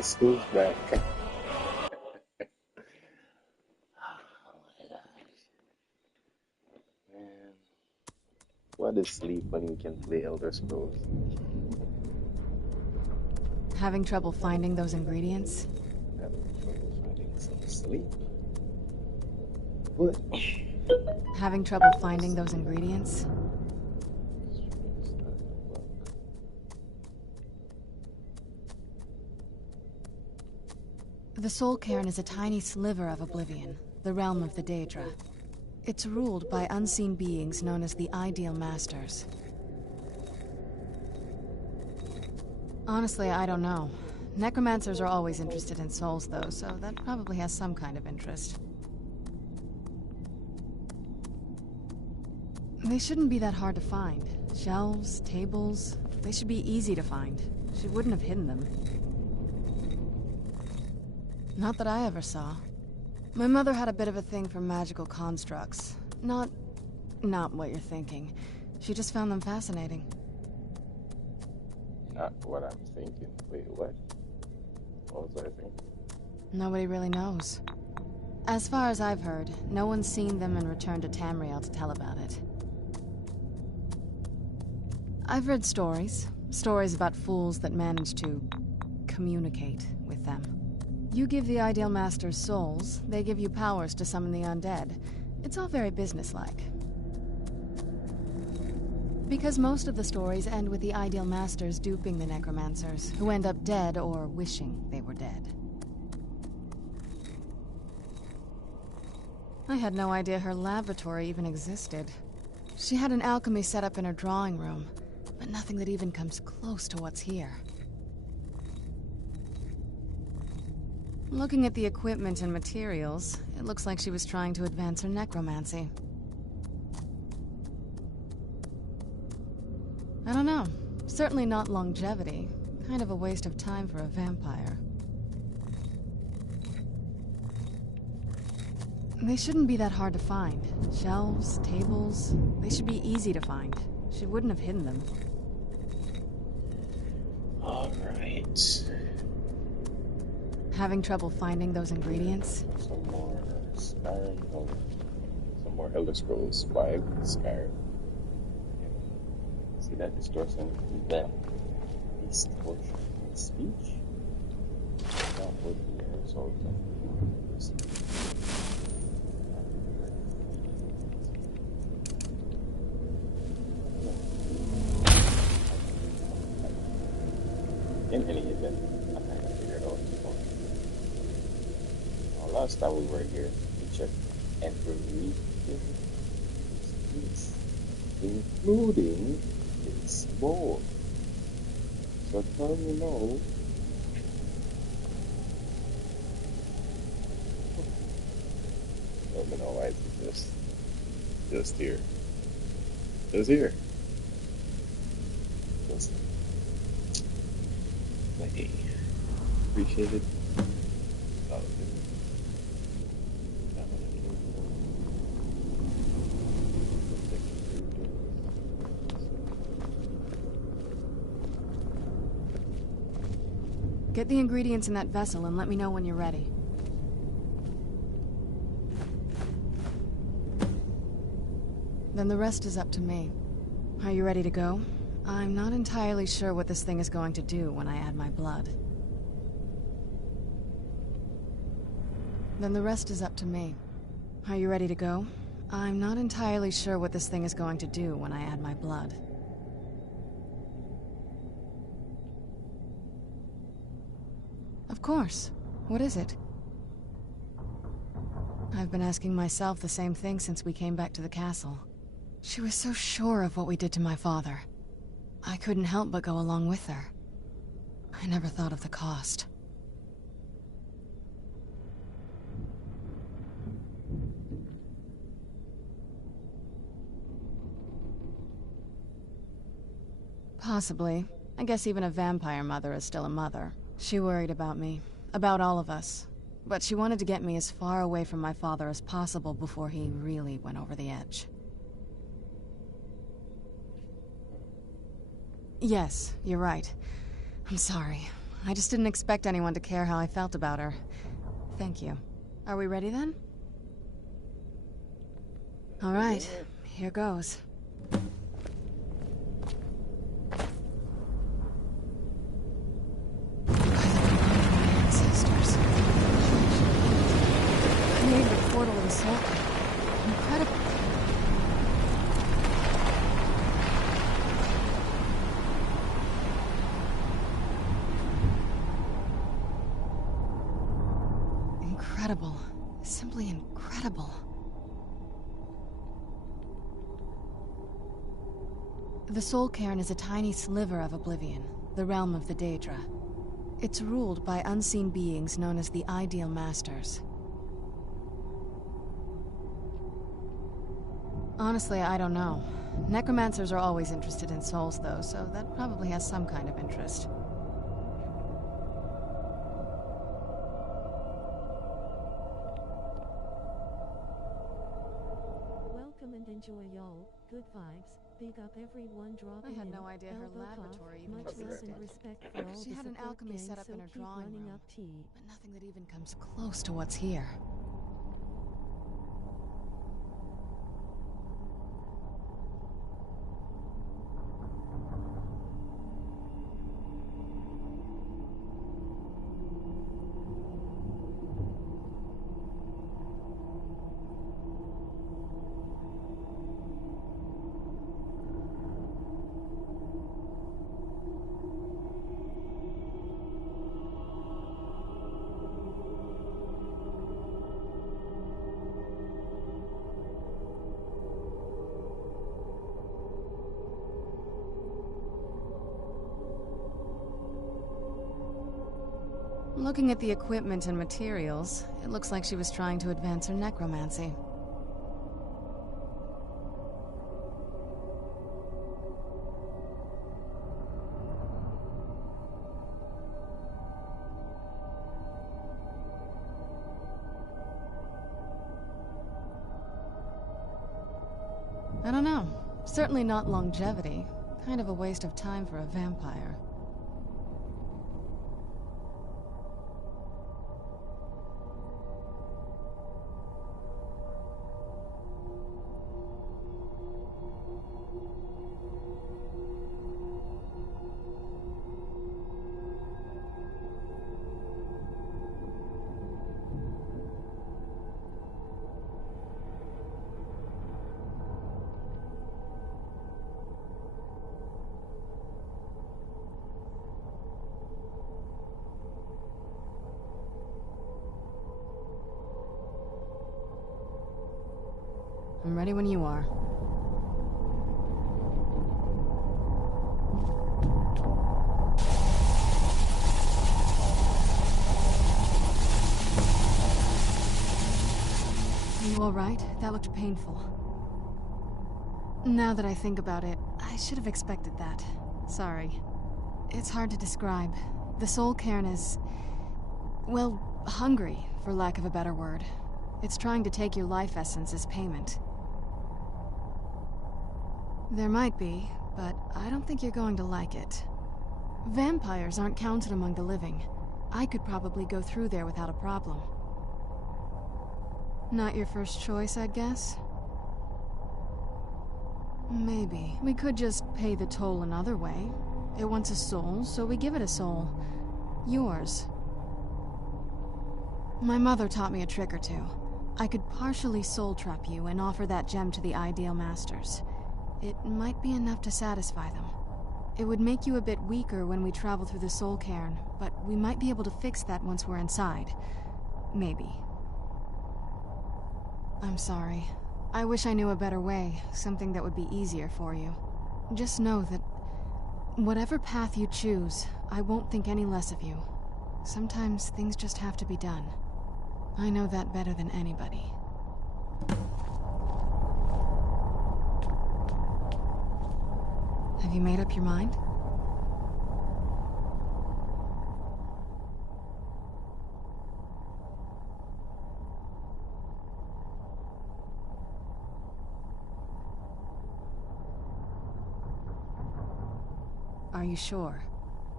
Guess who's back? Oh my gosh, man. What is sleep when you can play Elder Scrolls? Having trouble finding those ingredients? Having trouble finding some sleep? What? Having trouble finding those ingredients? The Soul Cairn is a tiny sliver of oblivion, the realm of the Daedra. It's ruled by unseen beings known as the Ideal Masters. Honestly, I don't know. Necromancers are always interested in souls, though, so that probably has some kind of interest. They shouldn't be that hard to find. Shelves, tables, they should be easy to find. She wouldn't have hidden them. Not that I ever saw. My mother had a bit of a thing for magical constructs. Not what you're thinking. She just found them fascinating. Not what I'm thinking. Wait, what? What was I thinking? Nobody really knows. As far as I've heard, no one's seen them and returned to Tamriel to tell about it. I've read stories. Stories about fools that manage to communicate with them. You give the Ideal Masters souls, they give you powers to summon the undead. It's all very businesslike. Because most of the stories end with the Ideal Masters duping the necromancers, who end up dead or wishing they were dead. I had no idea her laboratory even existed. She had an alchemy set up in her drawing room, but nothing that even comes close to what's here. Looking at the equipment and materials, it looks like she was trying to advance her necromancy. I don't know. Certainly not longevity. Kind of a waste of time for a vampire. They shouldn't be that hard to find. Shelves, tables, they should be easy to find. She wouldn't have hidden them. All right. Having trouble finding those ingredients? Some more Skyrim. Oh, some more Elder Scrolls 5 Skyrim. See that distortion? That distortion in speech? That would be a result of this. In any event, I'm not gonna figure it out. Last time we were here, we checked every piece, including its bowl. So tell me no. Let me know why it's just here. Just here. Just hey, appreciate it. Get the ingredients in that vessel and let me know when you're ready. Then the rest is up to me. Are you ready to go? I'm not entirely sure what this thing is going to do when I add my blood. Then the rest is up to me. Are you ready to go? I'm not entirely sure what this thing is going to do when I add my blood. Of course. What is it? I've been asking myself the same thing since we came back to the castle. She was so sure of what we did to my father. I couldn't help but go along with her. I never thought of the cost. Possibly. I guess even a vampire mother is still a mother. She worried about me, about all of us. But she wanted to get me as far away from my father as possible before he really went over the edge. Yes, you're right. I'm sorry. I just didn't expect anyone to care how I felt about her. Thank you. Are we ready then? All right, here goes. Ancestors. Created a portal to the soul. Incredible. Incredible. Simply incredible. The Soul Cairn is a tiny sliver of oblivion, the realm of the Daedra. It's ruled by unseen beings known as the Ideal Masters. Honestly, I don't know. Necromancers are always interested in souls, though, so that probably has some kind of interest. Welcome and enjoy, y'all. Good vibes. Big up everyone dropping in. I had no idea her laboratory even much love existed. and respect for all She the had an support alchemy gang, set up so in her keep drawing running room. up tea. But nothing that even comes close to what's here. Looking at the equipment and materials, it looks like she was trying to advance her necromancy. I don't know. Certainly not longevity. Kind of a waste of time for a vampire. I'm ready when you are. Are you all right? That looked painful. Now that I think about it, I should have expected that. Sorry. It's hard to describe. The Soul Cairn is, well, hungry, for lack of a better word. It's trying to take your life essence as payment. There might be, but I don't think you're going to like it. Vampires aren't counted among the living. I could probably go through there without a problem. Not your first choice, I'd guess? Maybe. We could just pay the toll another way. It wants a soul, so we give it a soul. Yours. My mother taught me a trick or two. I could partially soul trap you and offer that gem to the Ideal Masters. It might be enough to satisfy them. It would make you a bit weaker when we travel through the Soul Cairn, but we might be able to fix that once we're inside. Maybe. I'm sorry. I wish I knew a better way, something that would be easier for you. Just know that whatever path you choose, I won't think any less of you. Sometimes things just have to be done. I know that better than anybody. Have you made up your mind? Are you sure?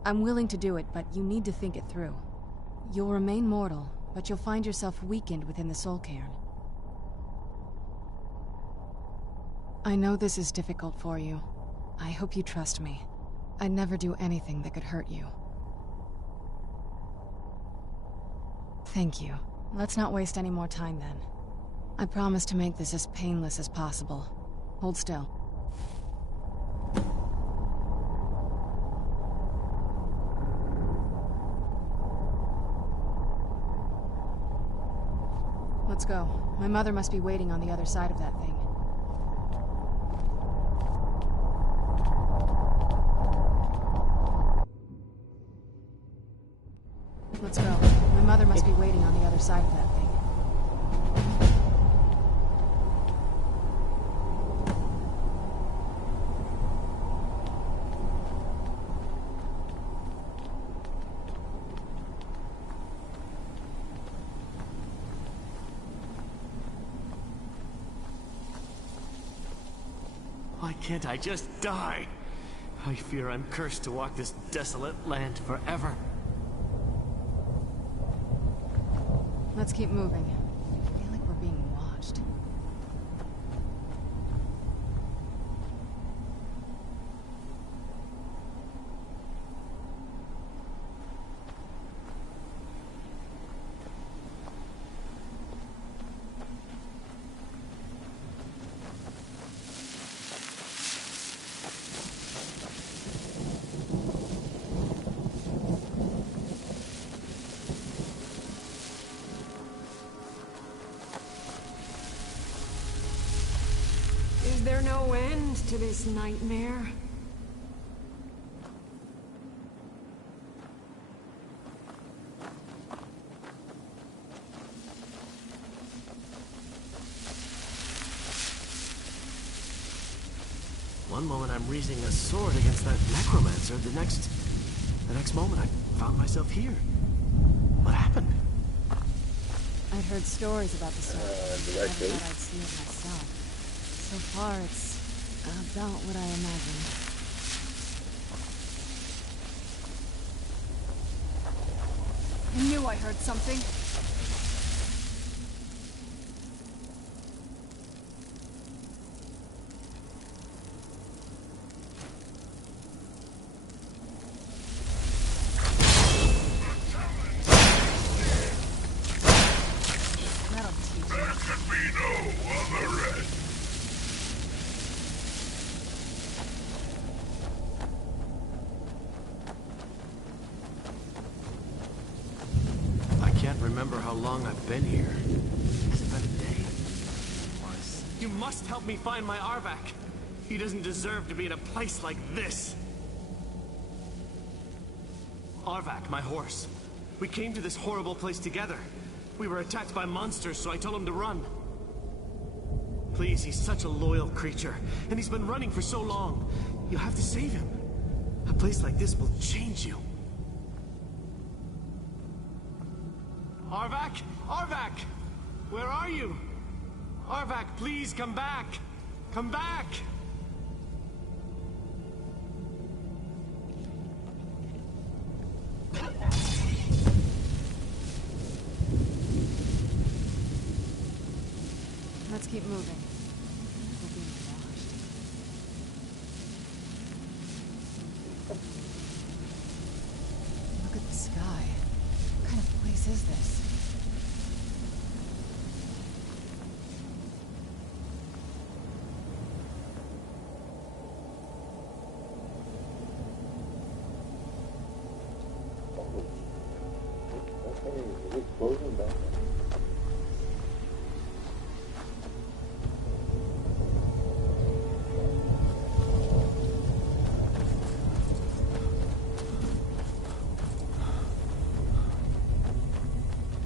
I'm willing to do it, but you need to think it through. You'll remain mortal, but you'll find yourself weakened within the soul cairn. I know this is difficult for you. I hope you trust me. I'd never do anything that could hurt you. Thank you. Let's not waste any more time then. I promise to make this as painless as possible. Hold still. Let's go. My mother must be waiting on the other side of that thing. Let's go. My mother must be waiting on the other side of that thing. Why can't I just die? I fear I'm cursed to walk this desolate land forever. Let's keep moving. I feel like we're being watched. Is there no end to this nightmare? One moment I'm raising a sword against that necromancer, the next moment I found myself here. What happened? I'd heard stories about the sword. Did I Never kill you? thought I'd see it myself. So far, it's about what I imagined. I knew I heard something. That'll teach you. There can be no other end. I can't remember how long I've been here. Has it been a day? You must help me find my Arvak. He doesn't deserve to be in a place like this. Arvak, my horse. We came to this horrible place together. We were attacked by monsters, so I told him to run. Please, he's such a loyal creature, and he's been running for so long. You have to save him. A place like this will change you. Arvak? Arvak! Where are you? Arvak, please come back! Come back! Let's keep moving. We're being watched. Look at the sky. What kind of place is this? Okay, is it closing down?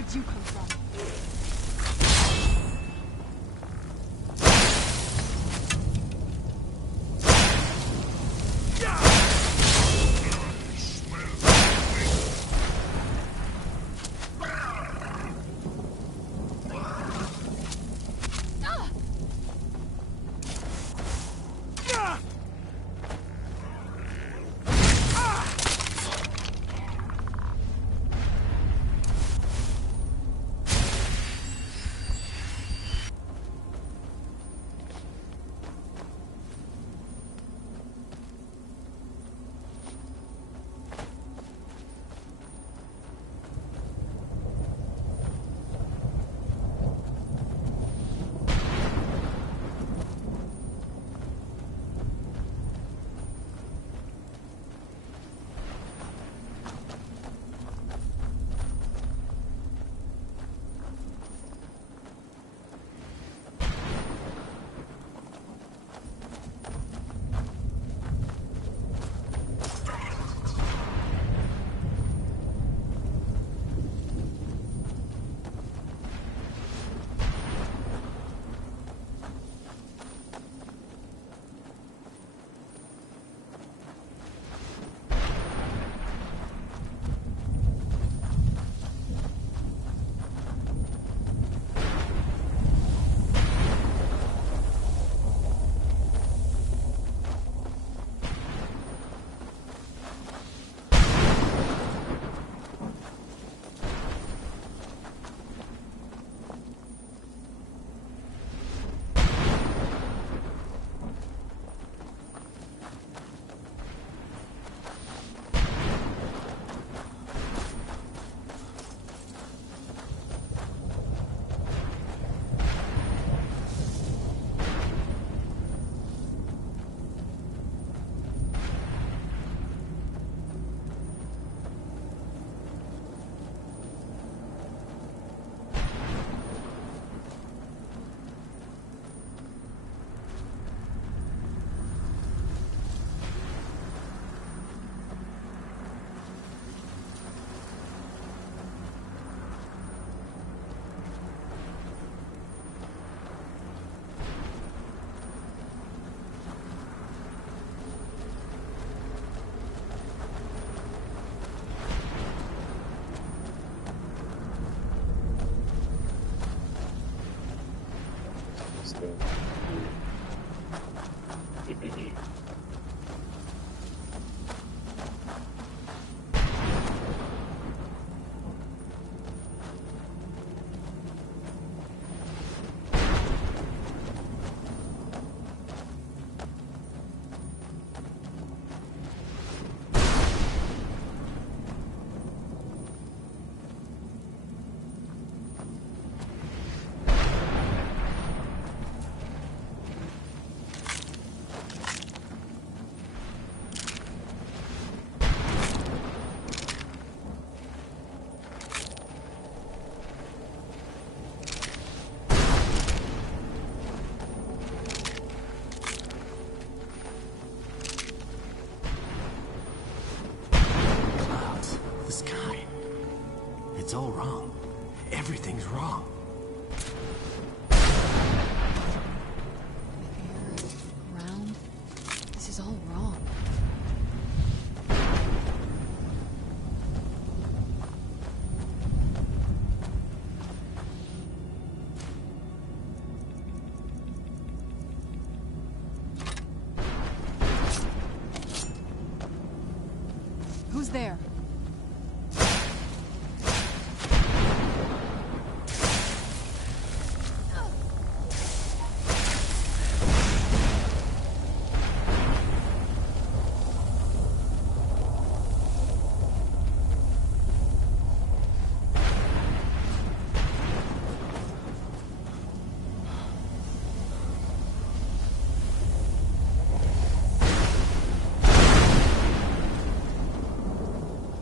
Where'd you come from? It's all wrong. Everything's wrong. Round. This is all wrong. Who's there?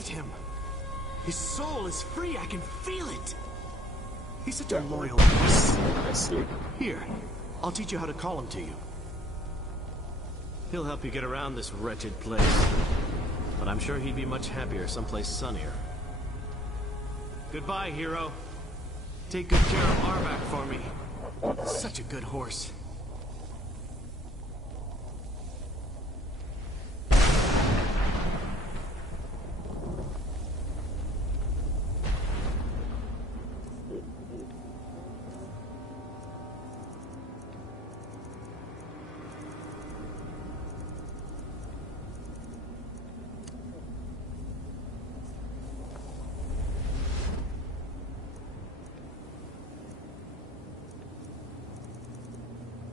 saved him. His soul is free, I can feel it. He's such a loyal beast. I see. Here, I'll teach you how to call him to you. He'll help you get around this wretched place. But I'm sure he'd be much happier someplace sunnier. Goodbye, hero. Take good care of Arvac for me. Such a good horse.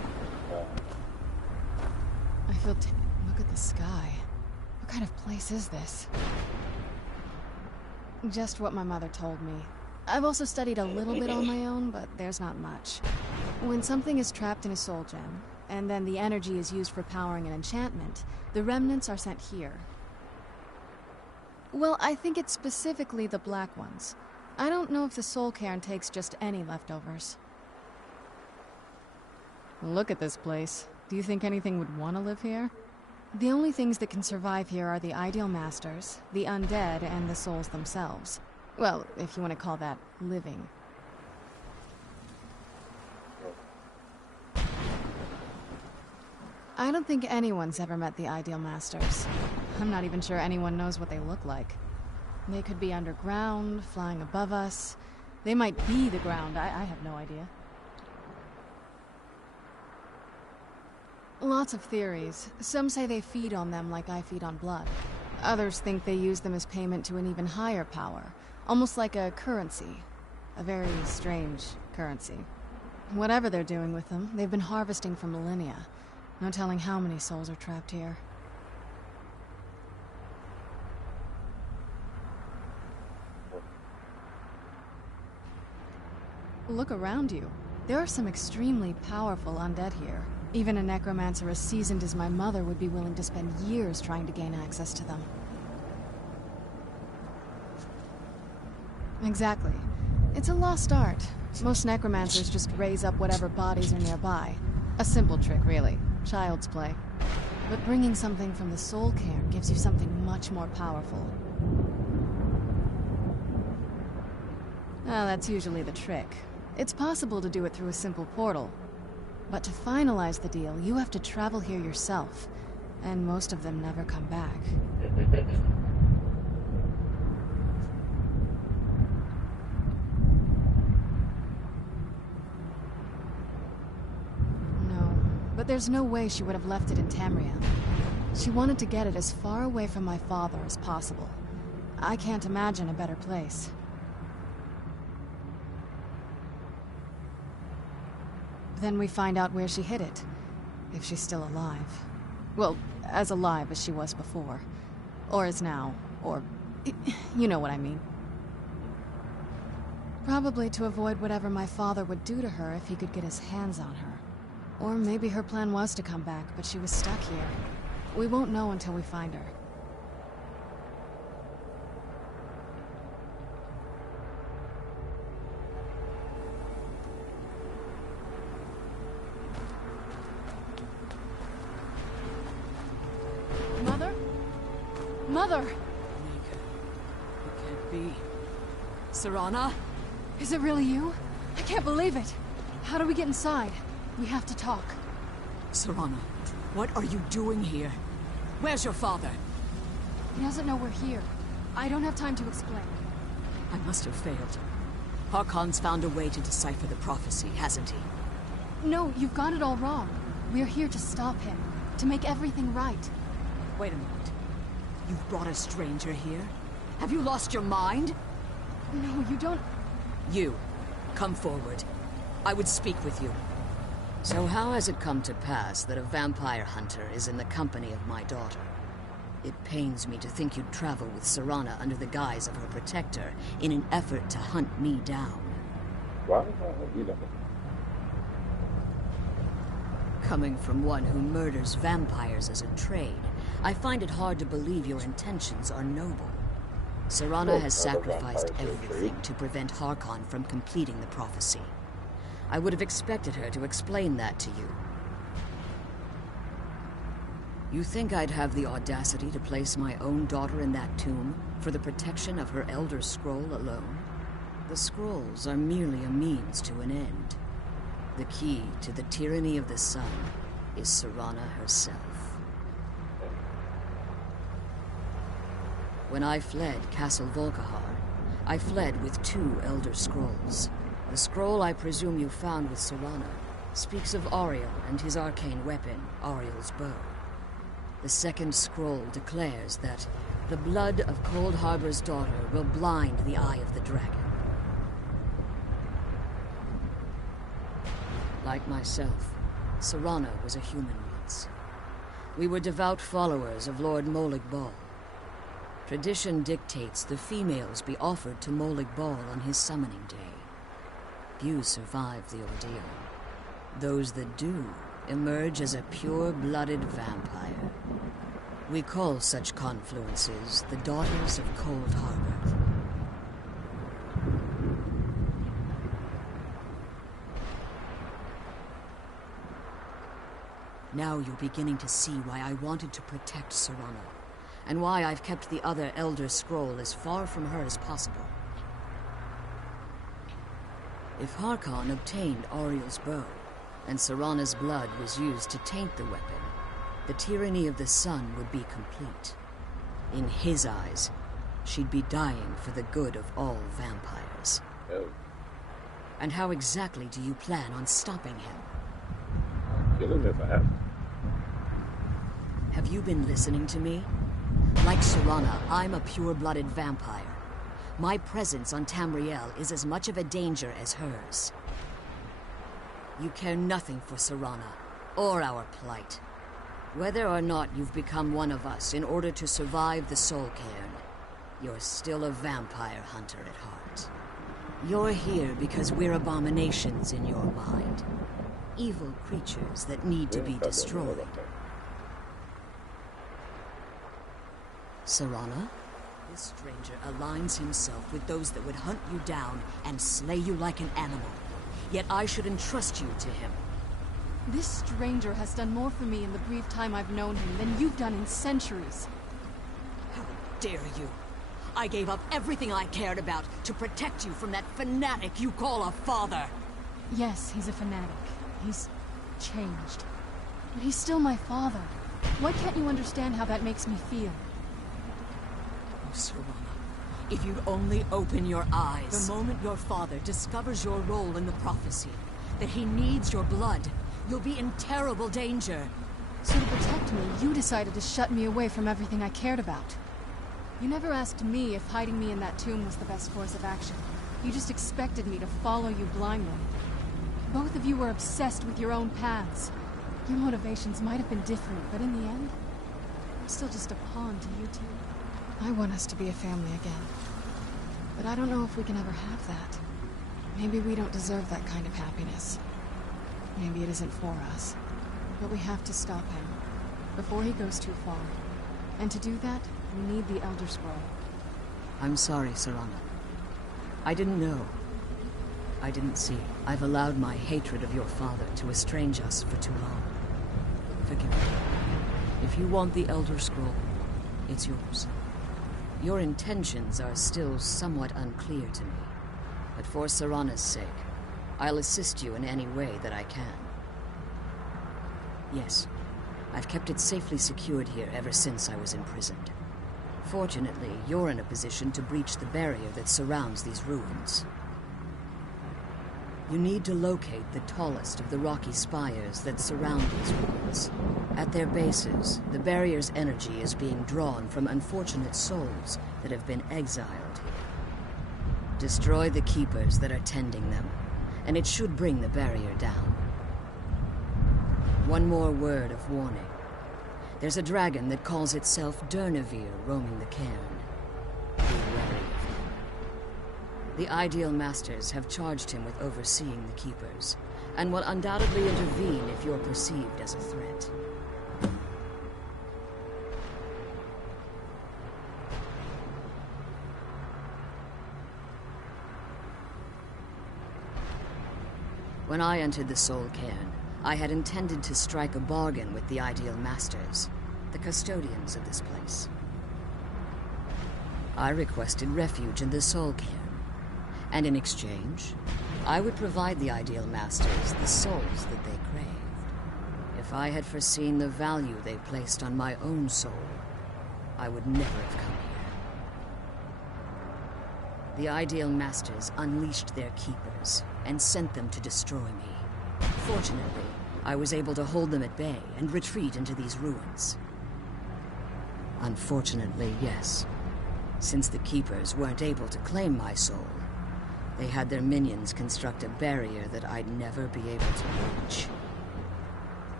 Look at the sky. What kind of place is this? Just what my mother told me. I've also studied a little bit on my own, but there's not much. When something is trapped in a soul gem, and then the energy is used for powering an enchantment, the remnants are sent here. Well, I think it's specifically the black ones. I don't know if the soul cairn takes just any leftovers. Look at this place. Do you think anything would want to live here? The only things that can survive here are the ideal masters, the undead, and the souls themselves. Well, if you want to call that living. I don't think anyone's ever met the ideal masters. I'm not even sure anyone knows what they look like. They could be underground, flying above us. They might be the ground, I have no idea. Lots of theories. Some say they feed on them like I feed on blood. Others think they use them as payment to an even higher power. Almost like a currency. A very strange currency. Whatever they're doing with them, they've been harvesting for millennia. No telling how many souls are trapped here. Look around you. There are some extremely powerful undead here. Even a necromancer as seasoned as my mother would be willing to spend years trying to gain access to them. Exactly. It's a lost art. Most necromancers just raise up whatever bodies are nearby. A simple trick, really. Child's play. But bringing something from the soul cairn gives you something much more powerful. Well, that's usually the trick. It's possible to do it through a simple portal. But to finalize the deal, you have to travel here yourself. And most of them never come back. But there's no way she would have left it in Tamriel. She wanted to get it as far away from my father as possible. I can't imagine a better place. Then we find out where she hid it. If she's still alive. Well, as alive as she was before. Or is now. Or... you know what I mean. Probably to avoid whatever my father would do to her if he could get his hands on her. Or maybe her plan was to come back, but she was stuck here. We won't know until we find her. Mother? Mother! Nika, it can't be. Serana? Is it really you? I can't believe it! How do we get inside? We have to talk. Serana, what are you doing here? Where's your father? He doesn't know we're here. I don't have time to explain. I must have failed. Harkon's found a way to decipher the prophecy, hasn't he? No, you've got it all wrong. We're here to stop him. To make everything right. Wait a minute. You've brought a stranger here? Have you lost your mind? No, you don't... You, come forward. I would speak with you. So how has it come to pass that a vampire hunter is in the company of my daughter? It pains me to think you'd travel with Serana under the guise of her protector in an effort to hunt me down. Why? You know. Coming from one who murders vampires as a trade, I find it hard to believe your intentions are noble. Serana has sacrificed everything to prevent Harkon from completing the prophecy. I would have expected her to explain that to you. You think I'd have the audacity to place my own daughter in that tomb for the protection of her Elder Scroll alone? The scrolls are merely a means to an end. The key to the tyranny of the sun is Serana herself. When I fled Castle Volkihar, I fled with 2 Elder Scrolls. The scroll I presume you found with Serana speaks of Auriel and his arcane weapon, Auriel's bow. The second scroll declares that the blood of Cold Harbor's daughter will blind the eye of the dragon. Like myself, Serana was a human once. We were devout followers of Lord Molig Bal. Tradition dictates the females be offered to Molig Bal on his summoning day. Few survive the ordeal. Those that do emerge as a pure-blooded vampire. We call such confluences the Daughters of Cold Harbor. Now you're beginning to see why I wanted to protect Serana, and why I've kept the other Elder Scroll as far from her as possible. If Harkon obtained Auriel's bow, and Serana's blood was used to taint the weapon, the tyranny of the sun would be complete. In his eyes, she'd be dying for the good of all vampires. Oh. And how exactly do you plan on stopping him? Kill him if I have. Have you been listening to me? Like Serana, I'm a pure-blooded vampire. My presence on Tamriel is as much of a danger as hers. You care nothing for Serana, or our plight. Whether or not you've become one of us in order to survive the Soul Cairn, you're still a vampire hunter at heart. You're here because we're abominations in your mind. Evil creatures that need to be destroyed. Serana? This stranger aligns himself with those that would hunt you down and slay you like an animal. Yet I should entrust you to him. This stranger has done more for me in the brief time I've known him than you've done in centuries. How dare you? I gave up everything I cared about to protect you from that fanatic you call a father. Yes, he's a fanatic. He's changed. But he's still my father. Why can't you understand how that makes me feel? Oh, Serana, if you'd only open your eyes. The moment your father discovers your role in the prophecy, that he needs your blood, you'll be in terrible danger. So to protect me, you decided to shut me away from everything I cared about. You never asked me if hiding me in that tomb was the best course of action. You just expected me to follow you blindly. Both of you were obsessed with your own paths. Your motivations might have been different, but in the end, I'm still just a pawn to you two. I want us to be a family again. But I don't know if we can ever have that. Maybe we don't deserve that kind of happiness. Maybe it isn't for us. But we have to stop him, before he goes too far. And to do that, we need the Elder Scroll. I'm sorry, Serana. I didn't know. I didn't see. I've allowed my hatred of your father to estrange us for too long. Forgive me. If you want the Elder Scroll, it's yours. Your intentions are still somewhat unclear to me. But for Serana's sake, I'll assist you in any way that I can. Yes, I've kept it safely secured here ever since I was imprisoned. Fortunately, you're in a position to breach the barrier that surrounds these ruins. You need to locate the tallest of the rocky spires that surround these ruins. At their bases, the barrier's energy is being drawn from unfortunate souls that have been exiled here. Destroy the keepers that are tending them, and it should bring the barrier down. One more word of warning. There's a dragon that calls itself Durnevere roaming the cairn. Be wary of him. The Ideal Masters have charged him with overseeing the Keepers, and will undoubtedly intervene if you're perceived as a threat. When I entered the Soul Cairn, I had intended to strike a bargain with the Ideal Masters, the custodians of this place. I requested refuge in the Soul Cairn, and in exchange, I would provide the Ideal Masters the souls that they craved. If I had foreseen the value they placed on my own soul, I would never have come here. The Ideal Masters unleashed their keepers and sent them to destroy me. Fortunately, I was able to hold them at bay and retreat into these ruins. Unfortunately, yes. Since the Keepers weren't able to claim my soul, they had their minions construct a barrier that I'd never be able to reach.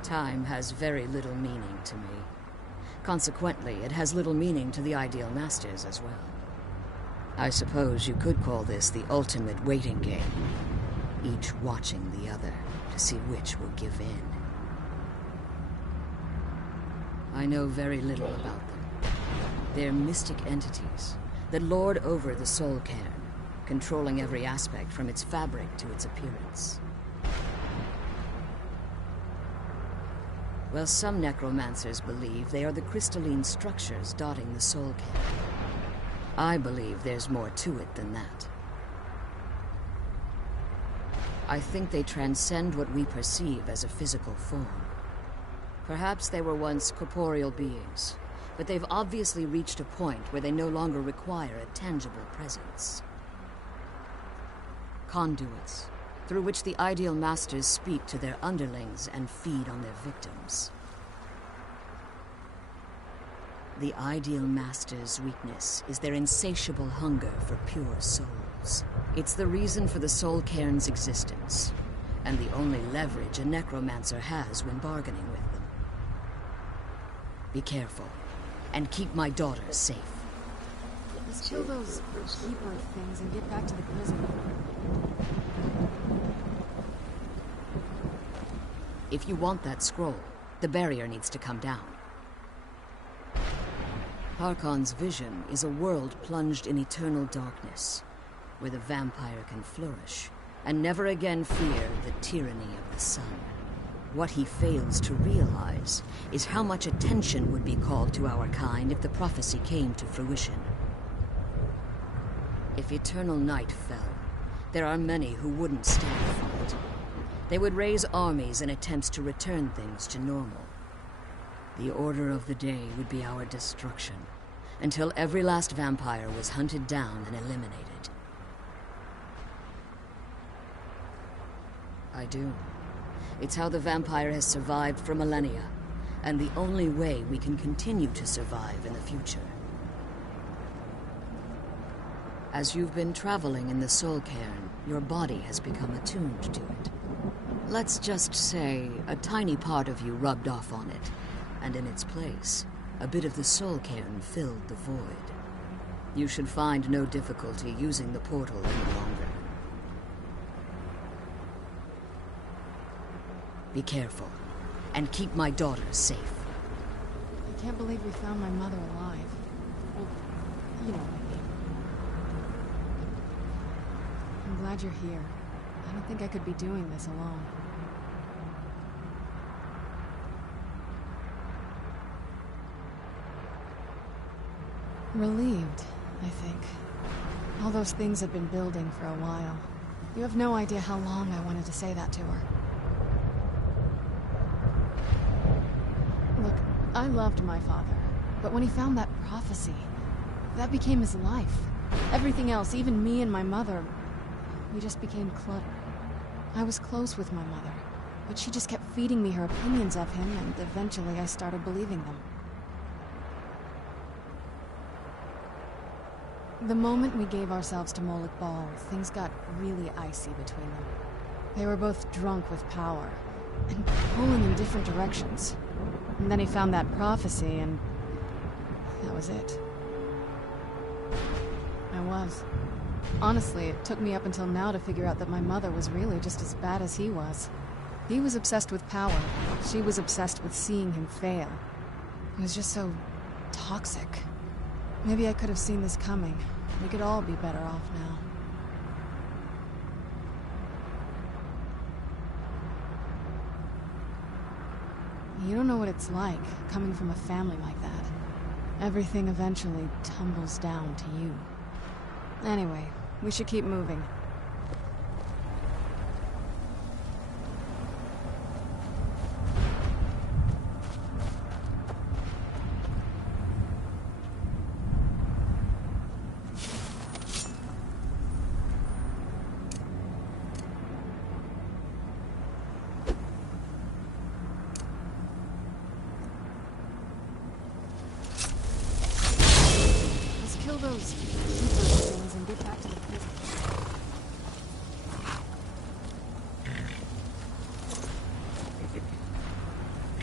Time has very little meaning to me. Consequently, it has little meaning to the Ideal Masters as well. I suppose you could call this the ultimate waiting game, each watching the other to see which will give in. I know very little about them. They're mystic entities that lord over the soul cairn, controlling every aspect from its fabric to its appearance. Well, some necromancers believe they are the crystalline structures dotting the soul cairn. I believe there's more to it than that. I think they transcend what we perceive as a physical form. Perhaps they were once corporeal beings, but they've obviously reached a point where they no longer require a tangible presence. Conduits, through which the Ideal Masters speak to their underlings and feed on their victims. The Ideal Masters' weakness is their insatiable hunger for pure souls. It's the reason for the soul cairn's existence, and the only leverage a necromancer has when bargaining with them. Be careful, and keep my daughter safe. Let's kill those keeper things and get back to the prison. If you want that scroll, the barrier needs to come down. Harkon's vision is a world plunged in eternal darkness, where the vampire can flourish, and never again fear the tyranny of the sun. What he fails to realize is how much attention would be called to our kind if the prophecy came to fruition. If eternal night fell, there are many who wouldn't stand for it. They would raise armies in attempts to return things to normal. The order of the day would be our destruction, until every last vampire was hunted down and eliminated. I do. It's how the vampire has survived for millennia, and the only way we can continue to survive in the future. As you've been traveling in the soul cairn, your body has become attuned to it. Let's just say a tiny part of you rubbed off on it, and in its place, a bit of the soul cairn filled the void. You should find no difficulty using the portal any longer. Be careful, and keep my daughter safe. I can't believe we found my mother alive. Well, you know what I mean. I'm glad you're here. I don't think I could be doing this alone. Relieved, I think. All those things had been building for a while. You have no idea how long I wanted to say that to her. Look, I loved my father, but when he found that prophecy, that became his life. Everything else, even me and my mother, we just became clutter. I was close with my mother, but she just kept feeding me her opinions of him, and eventually I started believing them. The moment we gave ourselves to Moloch Ball, things got really icy between them. They were both drunk with power, and pulling in different directions. And then he found that prophecy, and that was it. I was. Honestly, it took me up until now to figure out that my mother was really just as bad as he was. He was obsessed with power. She was obsessed with seeing him fail. It was just so toxic. Maybe I could have seen this coming. We could all be better off now. You don't know what it's like, coming from a family like that. Everything eventually tumbles down to you. Anyway, we should keep moving. Those keeper things and get back to the prison.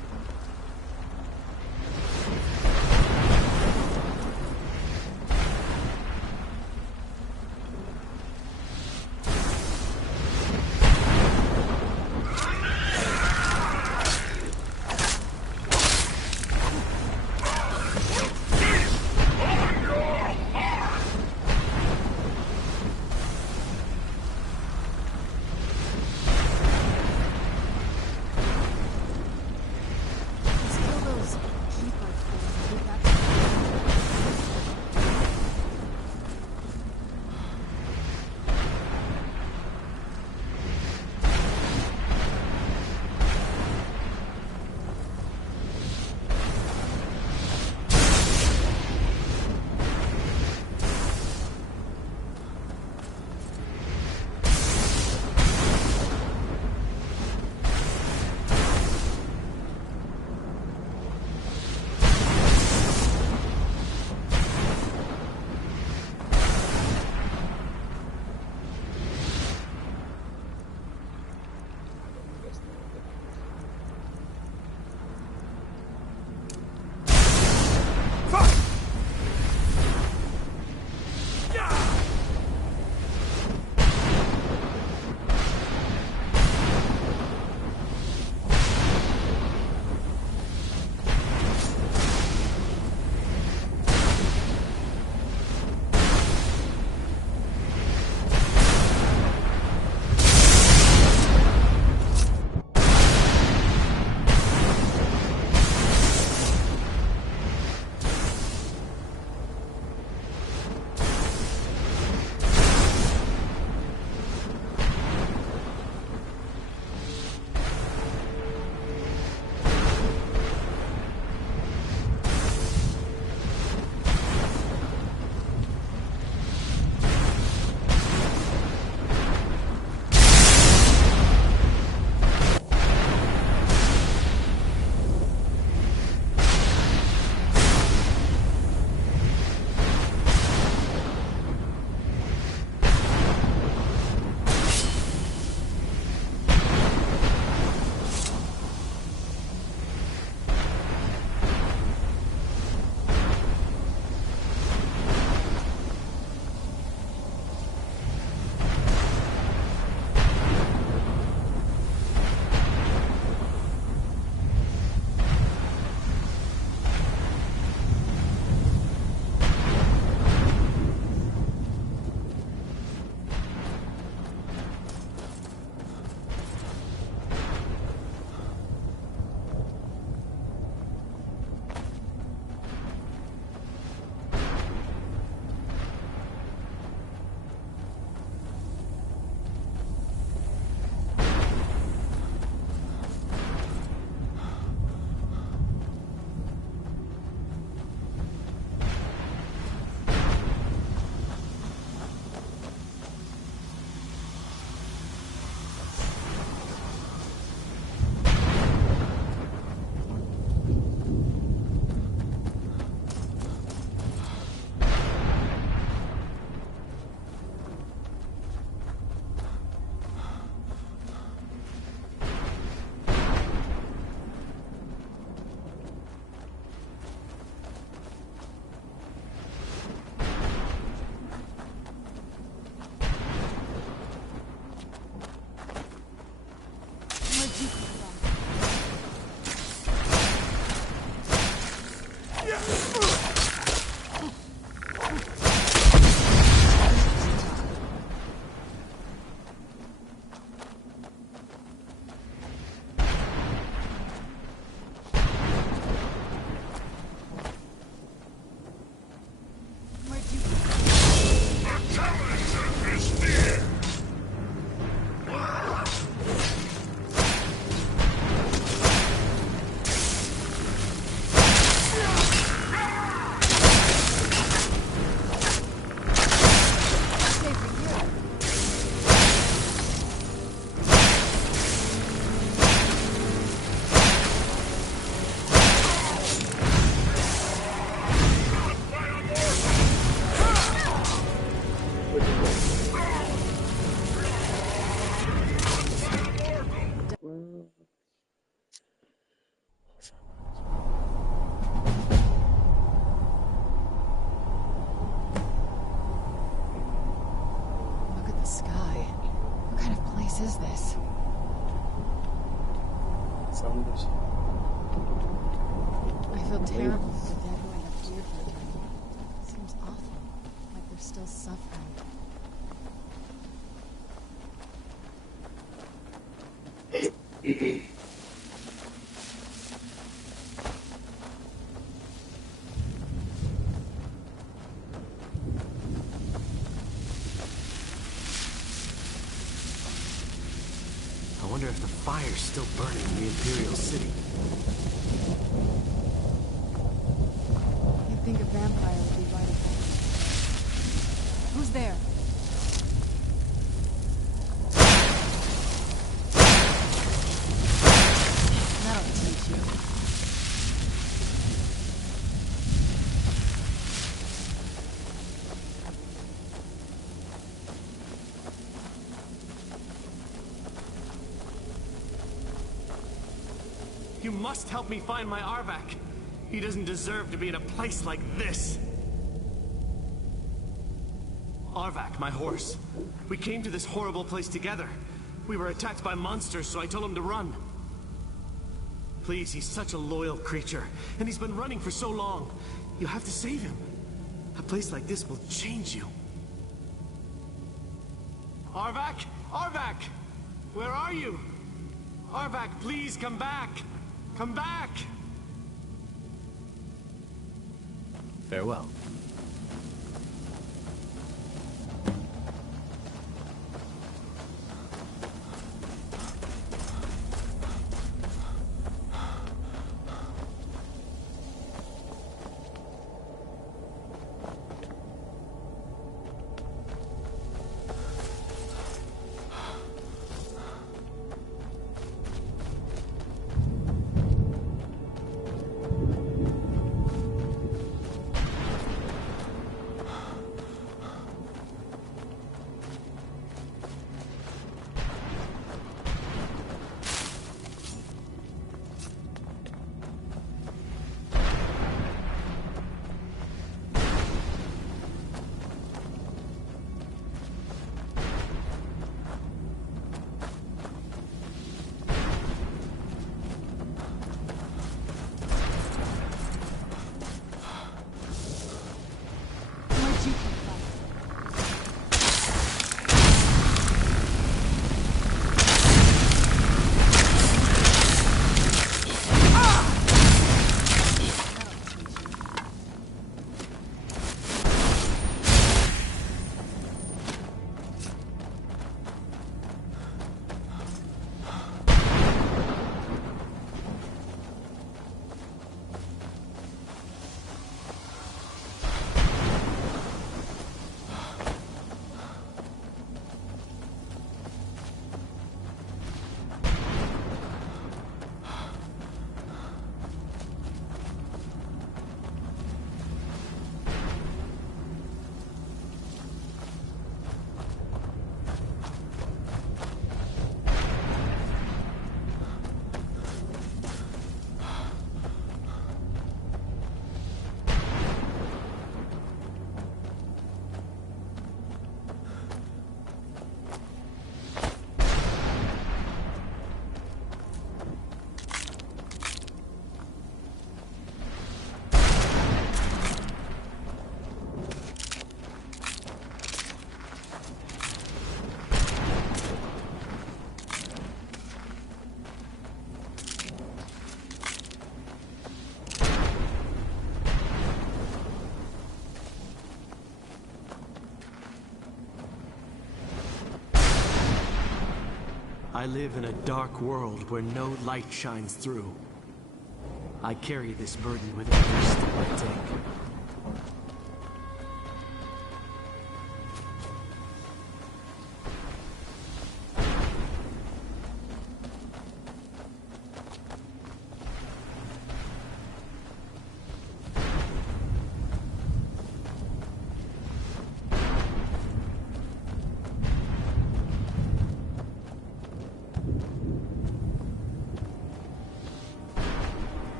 Look at the sky. What kind of place is this? Sounds. I feel terrible for the dead who end up here for eternity. Seems awful. Like they're still suffering. I wonder if the fire's still burning in the Imperial City. You'd think a vampire would be right ahead. Who's there? That'll teach you. You must help me find my Arvak. He doesn't deserve to be in a place like this. Arvak, my horse. We came to this horrible place together. We were attacked by monsters, so I told him to run. Please, he's such a loyal creature, and he's been running for so long. You have to save him. A place like this will change you. Arvak? Arvak! Where are you? Arvak, please come back! Come back! Farewell. I live in a dark world where no light shines through. I carry this burden with every step I take.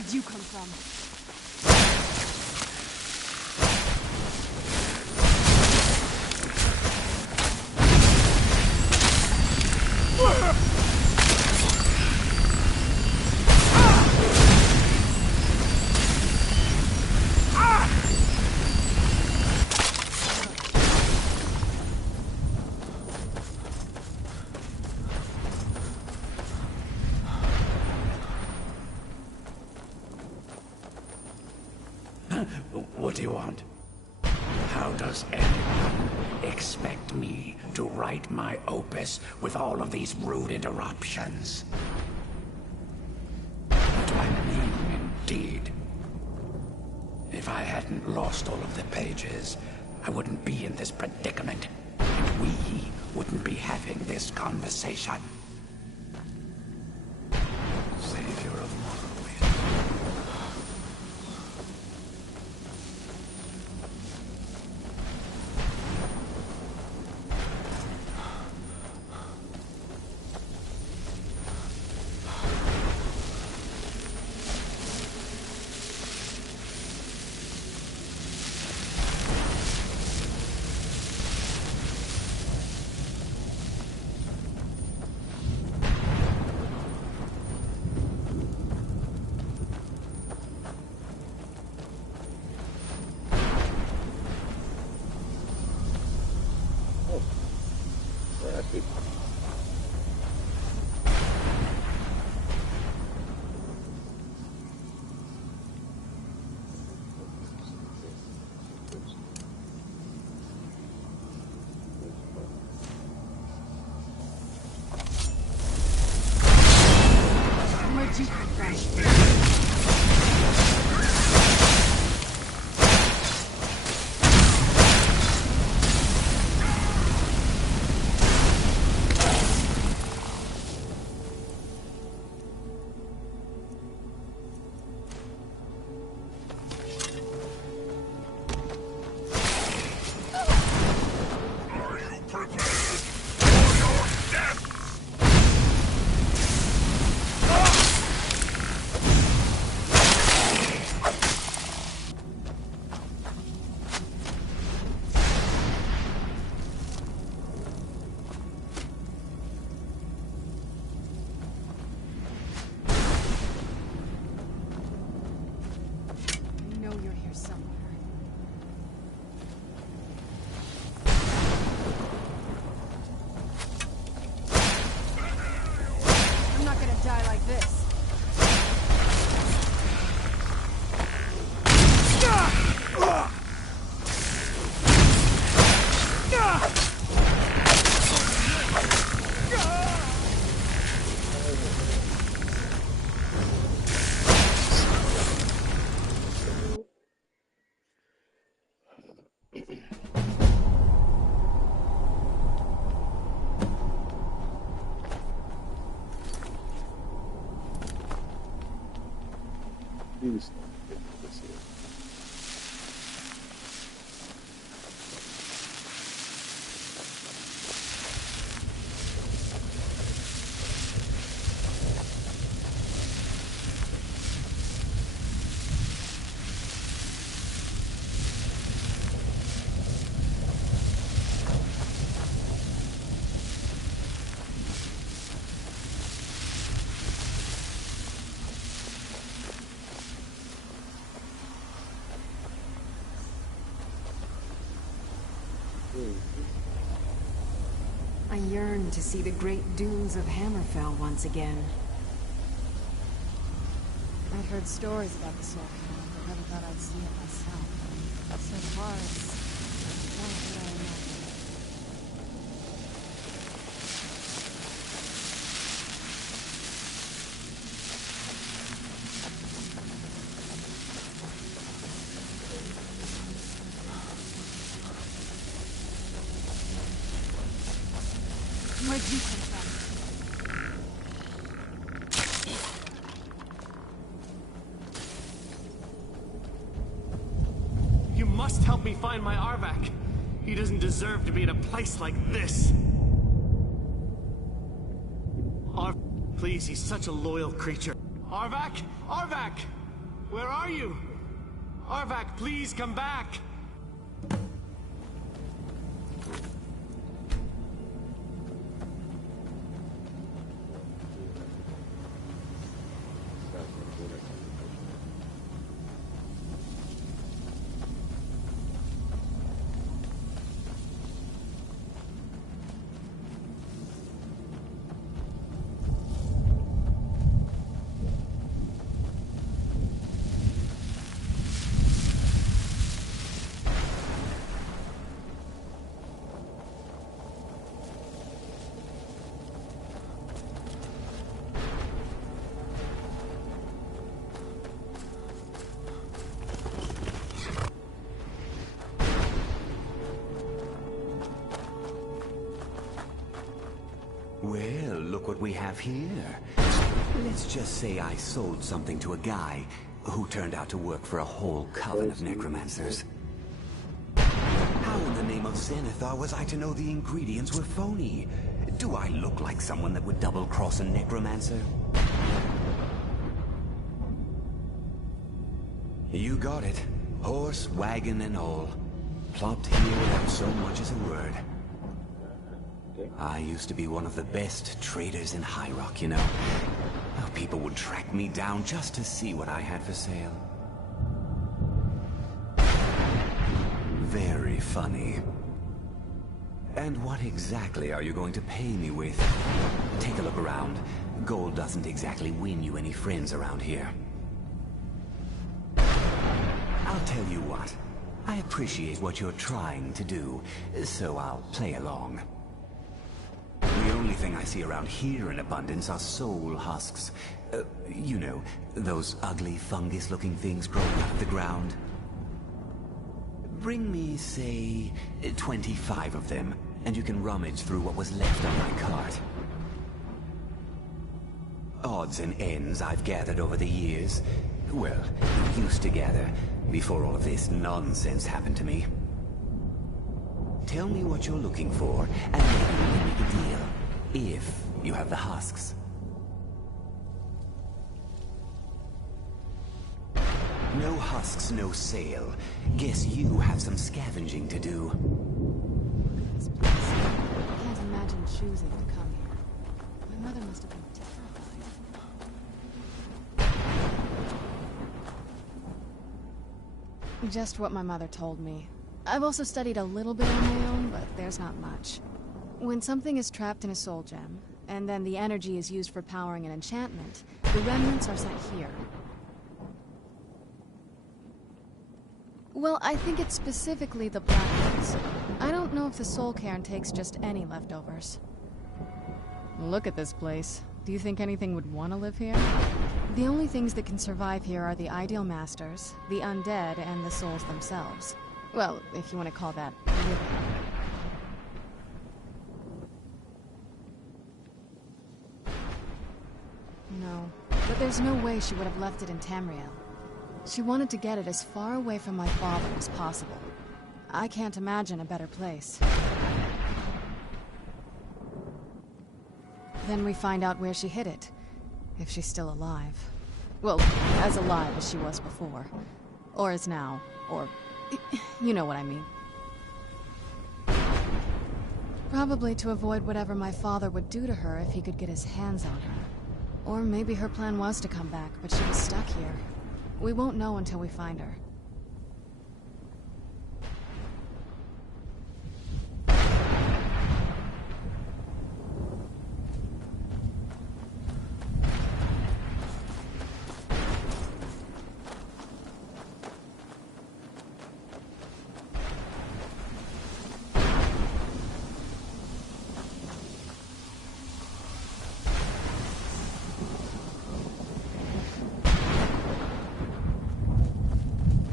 Where'd you come from? What do you want? How does anyone expect me to write my opus with all of these rude interruptions? What do I mean, indeed? If I hadn't lost all of the pages, I wouldn't be in this predicament, and we wouldn't be having this conversation. Savior of Morrowind. Where'd you come from? Are you prepared for your death? I know you're here somewhere. I'm not gonna die like this. Please. I yearn to see the great dunes of Hammerfell once again. I'd heard stories about the Soul Canal, but never thought I'd see it myself. So far, it's not what I imagined. Where'd you come from? You must help me find my Arvak. He doesn't deserve to be in a place like this. Please, he's such a loyal creature. Arvak! Arvak! Where are you? Arvak, please come back! Well, look what we have here. Let's just say I sold something to a guy who turned out to work for a whole coven of necromancers. How in the name of Zenithar was I to know the ingredients were phony? Do I look like someone that would double-cross a necromancer? You got it. Horse, wagon, and all. Plopped here without so much as a word. I used to be one of the best traders in High Rock, you know. How people would track me down just to see what I had for sale. Very funny. And what exactly are you going to pay me with? Take a look around. Gold doesn't exactly win you any friends around here. I'll tell you what. I appreciate what you're trying to do, so I'll play along. The only thing I see around here in abundance are soul husks. You know, those ugly fungus-looking things growing out of the ground. Bring me, say, 25 of them, and you can rummage through what was left on my cart. Odds and ends I've gathered over the years. Well, used to gather, before all of this nonsense happened to me. Tell me what you're looking for, and maybe we can make a deal. If you have the husks. No husks, no sale. Guess you have some scavenging to do. This place. I can't imagine choosing to come here. My mother must have been terrified. Just what my mother told me. I've also studied a little bit on my own, but there's not much. When something is trapped in a soul gem, and then the energy is used for powering an enchantment, the remnants are sent here. Well, I think it's specifically the black ones. I don't know if the soul cairn takes just any leftovers. Look at this place. Do you think anything would want to live here? The only things that can survive here are the ideal masters, the undead, and the souls themselves. Well, if you want to call that living. No, but there's no way she would have left it in Tamriel. She wanted to get it as far away from my father as possible. I can't imagine a better place. Then we find out where she hid it. If she's still alive. Well, as alive as she was before. Or is now. Or... you know what I mean. Probably to avoid whatever my father would do to her if he could get his hands on her. Or maybe her plan was to come back, but she was stuck here. We won't know until we find her.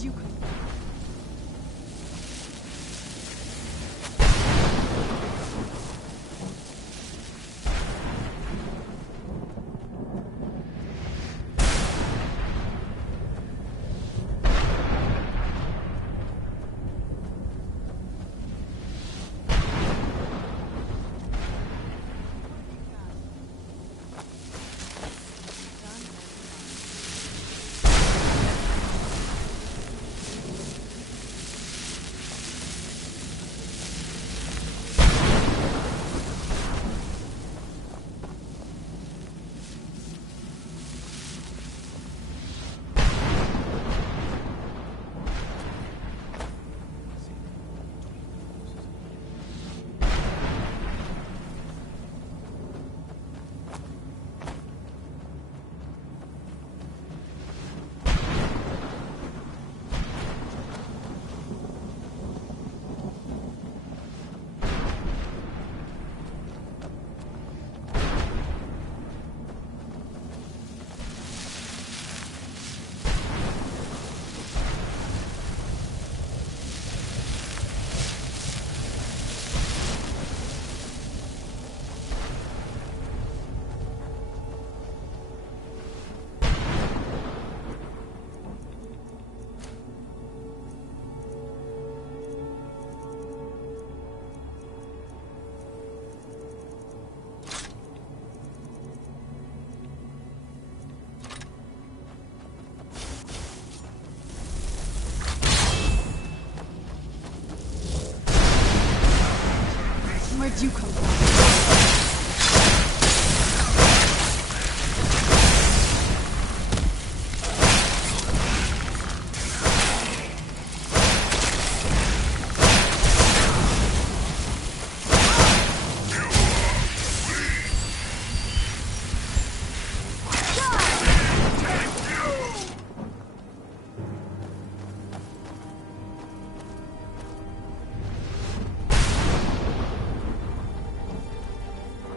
Where'd you come from? Where'd you come from?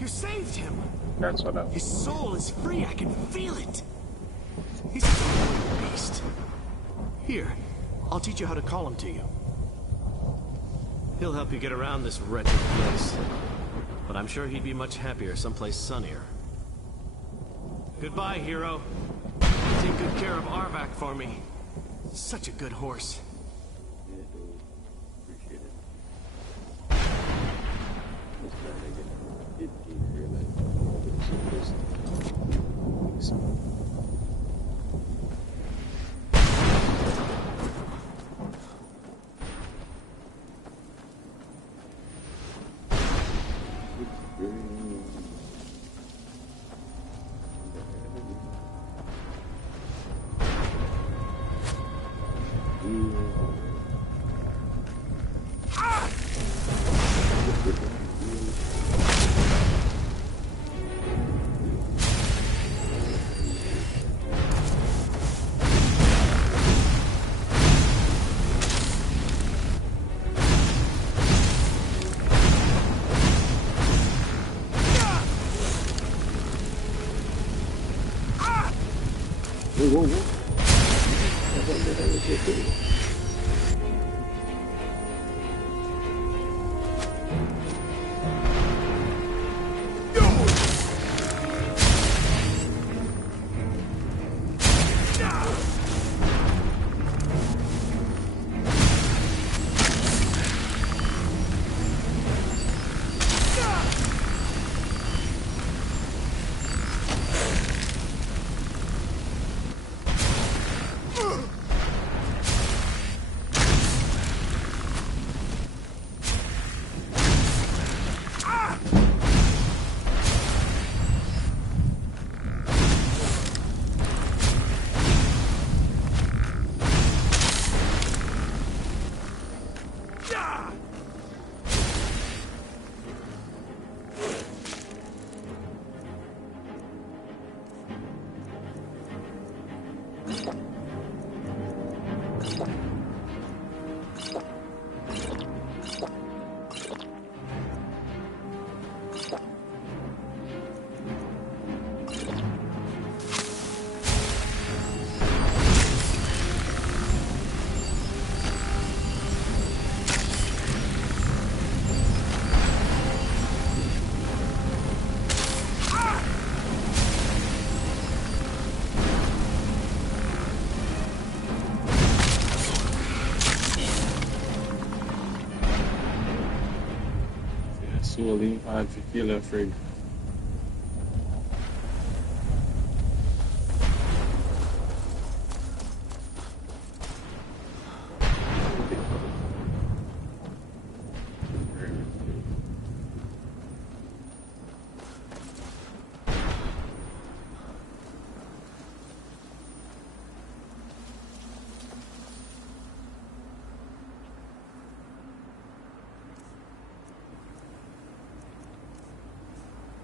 You saved him! That's what I His soul is free, I can feel it! He's such a loyal beast. Here, I'll teach you how to call him to you. He'll help you get around this wretched place. But I'm sure he'd be much happier someplace sunnier. Goodbye, hero. Take good care of Arvak for me. Such a good horse. Yeah, dude. Appreciate it. Just trying to get here, like, whoa, whoa. Sua ali, Hi13KY's free.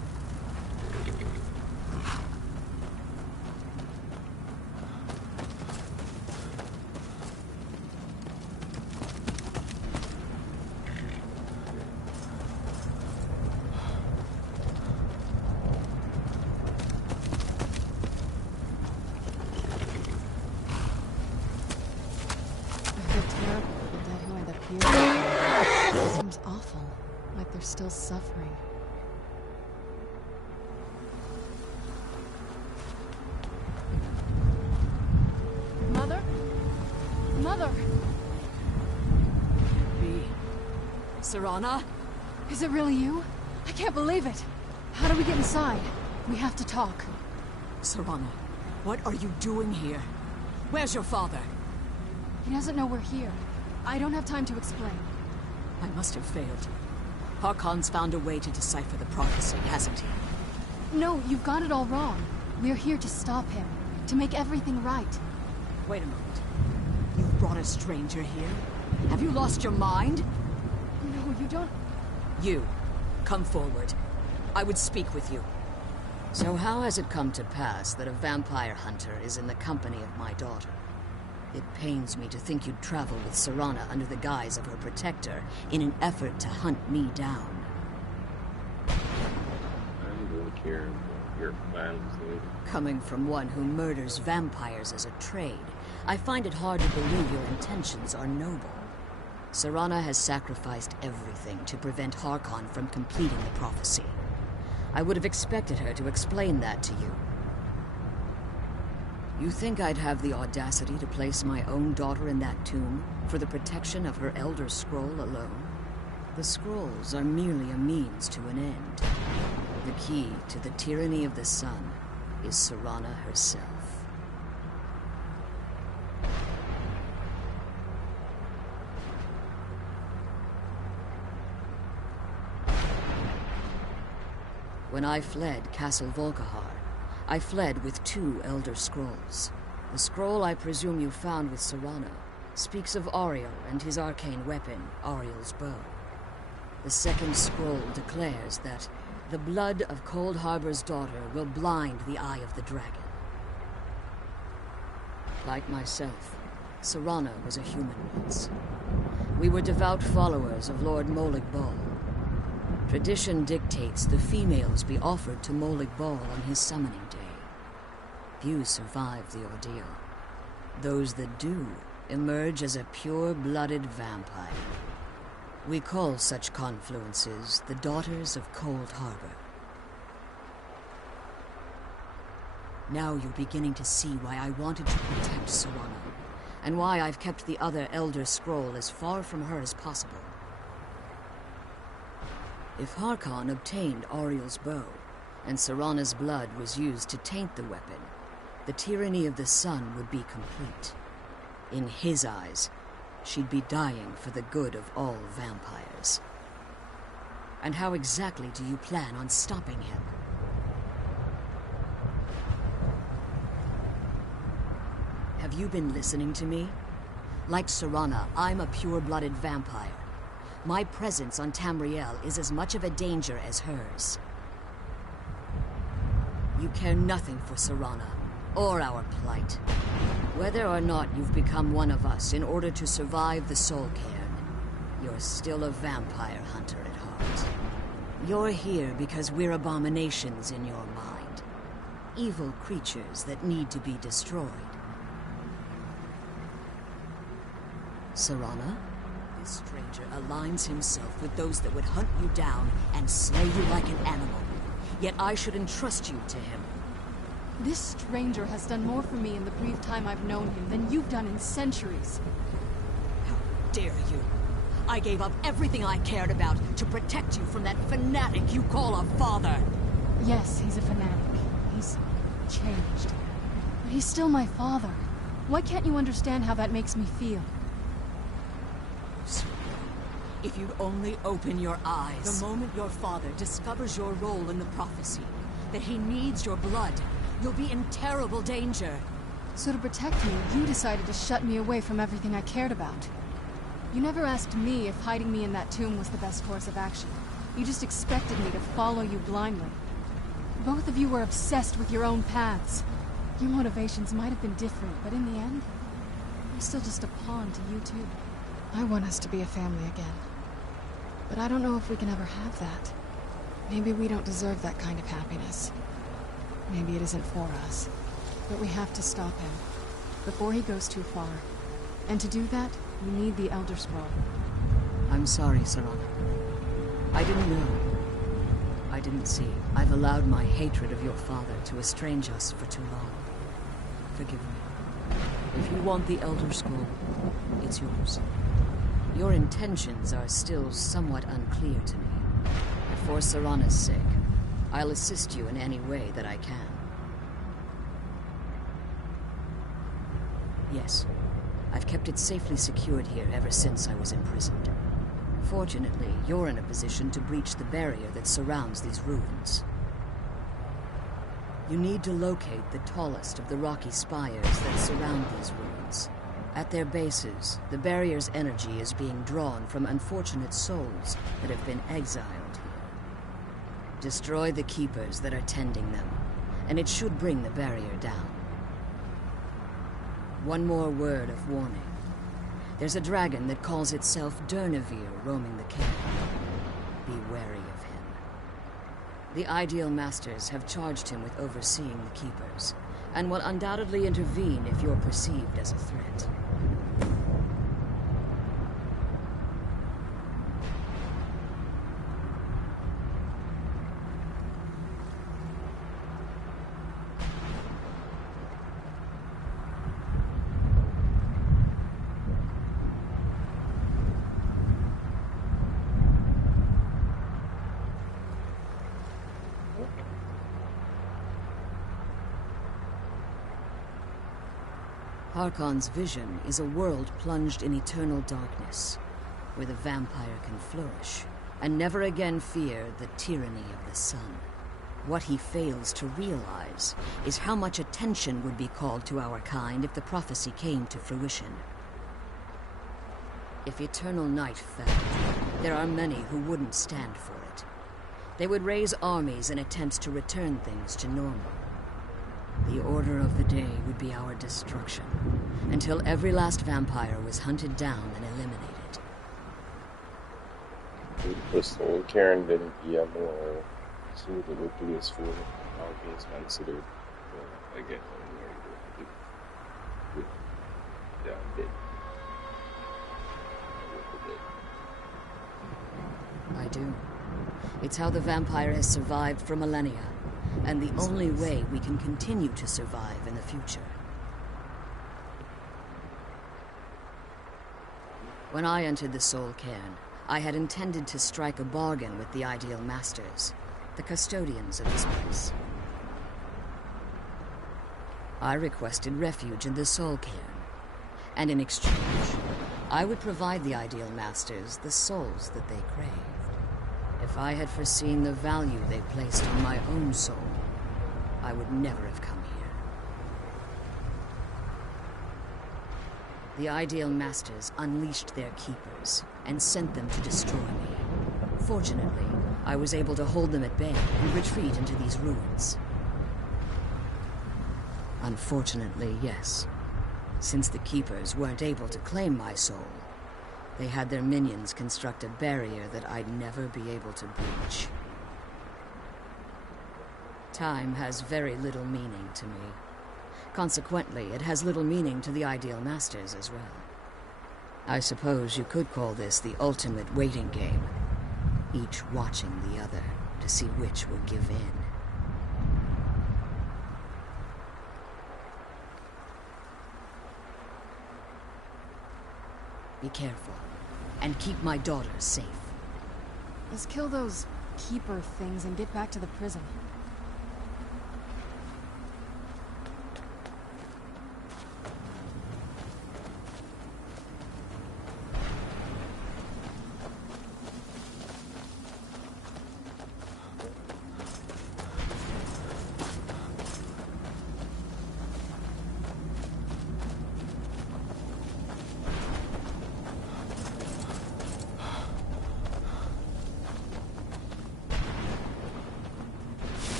Like they're still suffering. Mother? Mother! Be... Serana? Is it really you? I can't believe it! How do we get inside? We have to talk. Serana, what are you doing here? Where's your father? He doesn't know we're here. I don't have time to explain. I must have failed. Harkon's found a way to decipher the prophecy, hasn't he? No, you've got it all wrong. We're here to stop him. To make everything right. Wait a moment. You've brought a stranger here? Have you lost your mind? No, you don't... You, come forward. I would speak with you. So how has it come to pass that a vampire hunter is in the company of my daughter? It pains me to think you'd travel with Serana under the guise of her protector in an effort to hunt me down. I don't care what your plans, dude. Coming from one who murders vampires as a trade, I find it hard to believe your intentions are noble. Serana has sacrificed everything to prevent Harkon from completing the prophecy. I would have expected her to explain that to you. You think I'd have the audacity to place my own daughter in that tomb for the protection of her Elder Scroll alone? The scrolls are merely a means to an end. The key to the tyranny of the sun is Serana herself. When I fled Castle Volkihar, I fled with 2 Elder Scrolls. The scroll I presume you found with Serana speaks of Ariel and his arcane weapon, Ariel's bow. The second scroll declares that the blood of Cold Harbor's daughter will blind the eye of the dragon. Like myself, Serana was a human once. We were devout followers of Lord Molig Bal. Tradition dictates the females be offered to Molig Bal on his summoning day. Few survive the ordeal. Those that do emerge as a pure-blooded vampire. We call such confluences the Daughters of Cold Harbor. Now you're beginning to see why I wanted to protect Serana, and why I've kept the other Elder Scroll as far from her as possible. If Harkon obtained Ariel's bow, and Serana's blood was used to taint the weapon, the tyranny of the sun would be complete. In his eyes, she'd be dying for the good of all vampires. And how exactly do you plan on stopping him? Have you been listening to me? Like Serana, I'm a pure-blooded vampire. My presence on Tamriel is as much of a danger as hers. You care nothing for Serana, or our plight. Whether or not you've become one of us in order to survive the Soul Cairn, you're still a vampire hunter at heart. You're here because we're abominations in your mind. Evil creatures that need to be destroyed. Serana? This stranger aligns himself with those that would hunt you down and slay you like an animal. Yet I should entrust you to him. This stranger has done more for me in the brief time I've known him than you've done in centuries. How dare you! I gave up everything I cared about to protect you from that fanatic you call a father! Yes, he's a fanatic. He's changed. But he's still my father. Why can't you understand how that makes me feel? If you'd only open your eyes. The moment your father discovers your role in the prophecy, that he needs your blood, you'll be in terrible danger. So to protect me, you decided to shut me away from everything I cared about. You never asked me if hiding me in that tomb was the best course of action. You just expected me to follow you blindly. Both of you were obsessed with your own paths. Your motivations might have been different, but in the end, I'm still just a pawn to you two. I want us to be a family again. But I don't know if we can ever have that. Maybe we don't deserve that kind of happiness. Maybe it isn't for us. But we have to stop him, before he goes too far. And to do that, we need the Elder Scroll. I'm sorry, Serana. I didn't know. I didn't see. I've allowed my hatred of your father to estrange us for too long. Forgive me. If you want the Elder Scroll, it's yours. Your intentions are still somewhat unclear to me. But for Serana's sake, I'll assist you in any way that I can. Yes, I've kept it safely secured here ever since I was imprisoned. Fortunately, you're in a position to breach the barrier that surrounds these ruins. You need to locate the tallest of the rocky spires that surround these ruins. At their bases, the barrier's energy is being drawn from unfortunate souls that have been exiled here. Destroy the keepers that are tending them, and it should bring the barrier down. One more word of warning. There's a dragon that calls itself Durnevere roaming the cave. Be wary of him. The Ideal Masters have charged him with overseeing the Keepers, and will undoubtedly intervene if you're perceived as a threat. Harkon's vision is a world plunged in eternal darkness, where the vampire can flourish, and never again fear the tyranny of the sun. What he fails to realize is how much attention would be called to our kind if the prophecy came to fruition. If eternal night fell, there are many who wouldn't stand for it. They would raise armies in attempts to return things to normal. The order of the day would be our destruction, until every last vampire was hunted down and eliminated. Pessoal Karen vendia sobre o tuas for alguém considered again yeah, bit. I do. It's how the vampire has survived for millennia, and the only way we can continue to survive in the future. When I entered the Soul Cairn, I had intended to strike a bargain with the Ideal Masters, the custodians of this place. I requested refuge in the Soul Cairn, and in exchange, I would provide the Ideal Masters the souls that they craved. If I had foreseen the value they placed on my own soul, I would never have come here. The Ideal Masters unleashed their keepers and sent them to destroy me. Fortunately, I was able to hold them at bay and retreat into these ruins. Unfortunately, yes. Since the keepers weren't able to claim my soul, they had their minions construct a barrier that I'd never be able to breach. Time has very little meaning to me. Consequently, it has little meaning to the Ideal Masters as well. I suppose you could call this the ultimate waiting game, each watching the other to see which will give in. Be careful, and keep my daughter safe. Let's kill those keeper things and get back to the prison.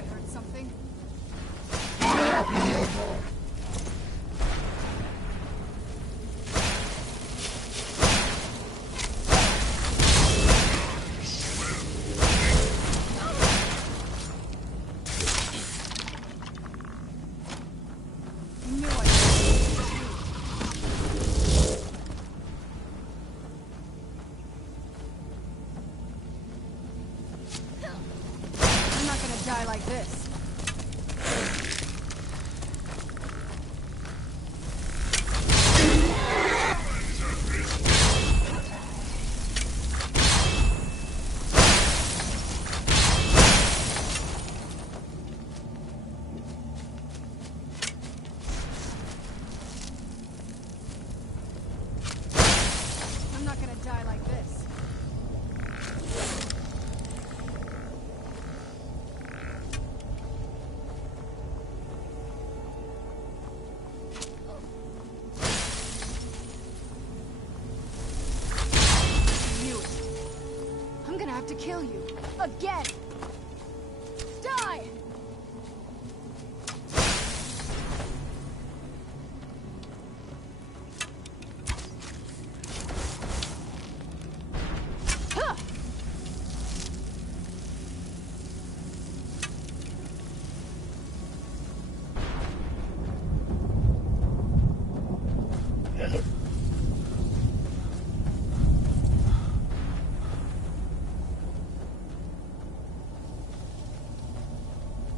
I heard something. I'm not gonna die like this. I'm not gonna die like this. I knew it. I'm gonna have to kill you. Again! Die! Huh!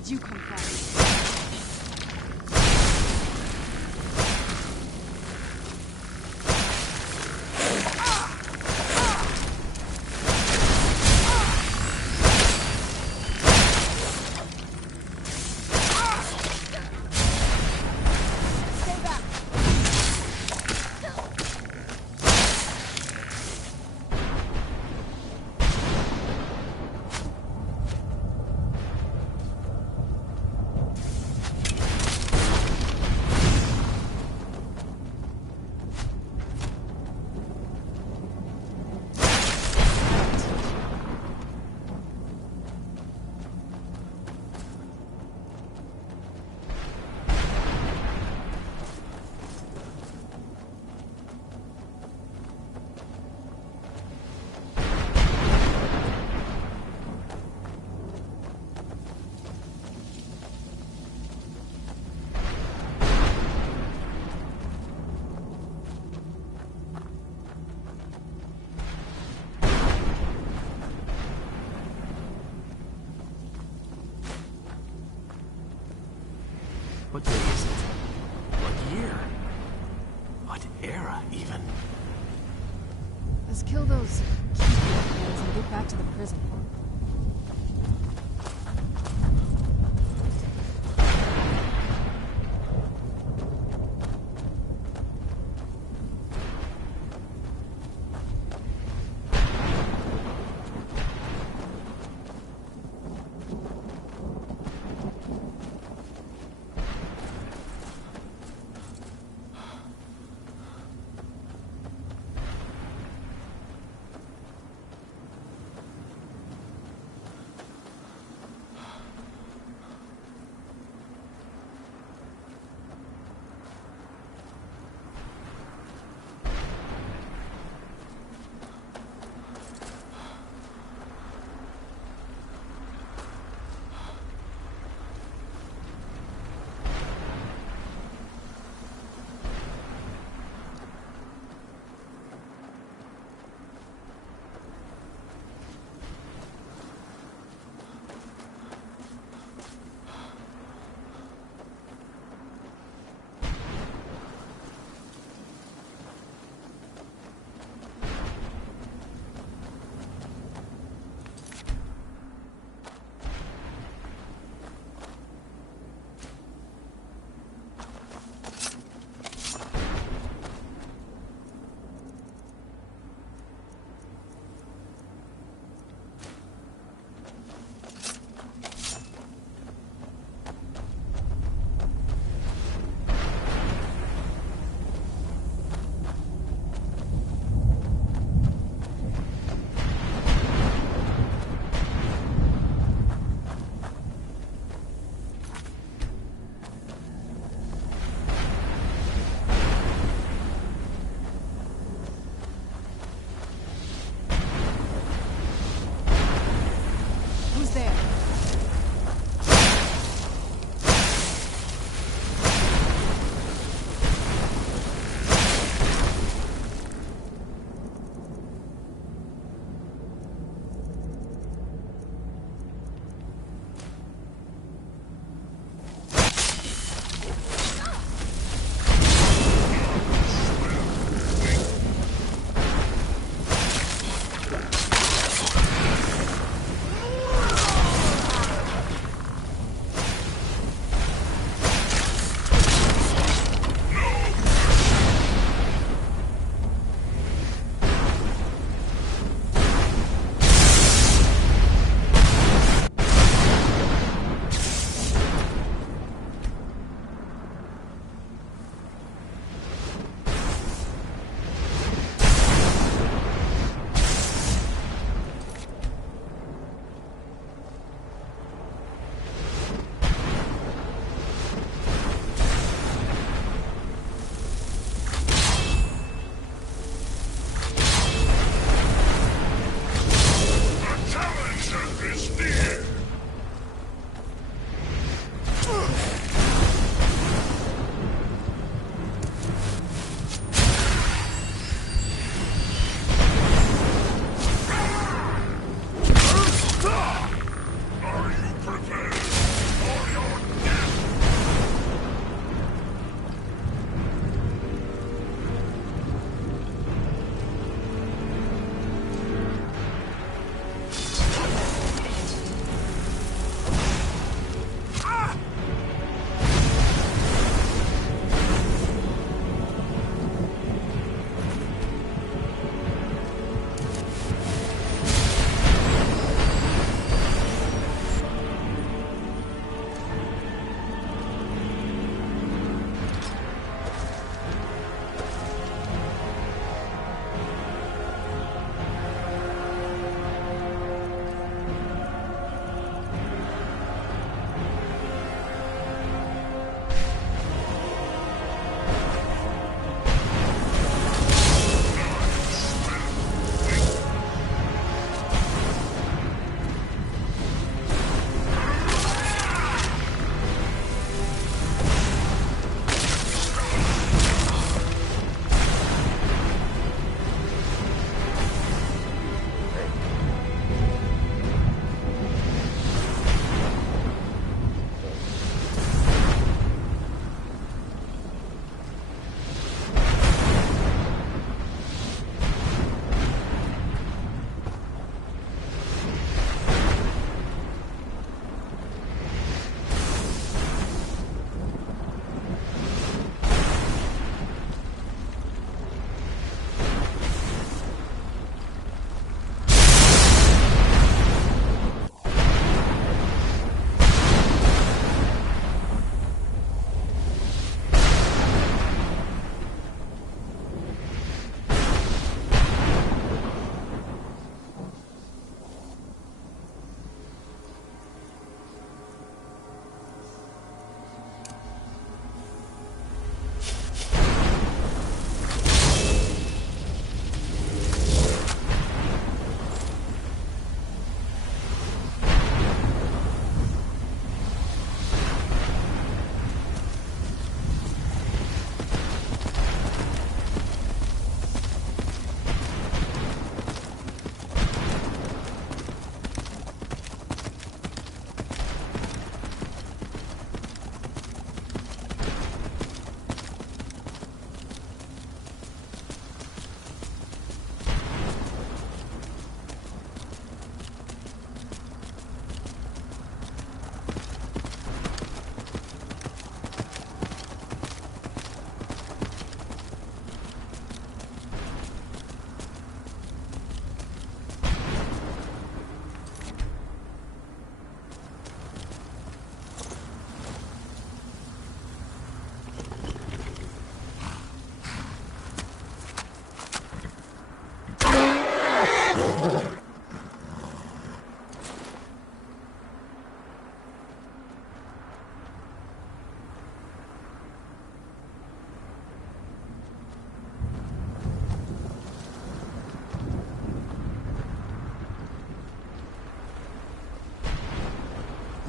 did you come from? What day is it? What year? What era, even? Let's kill those keyboard and get back to the prison.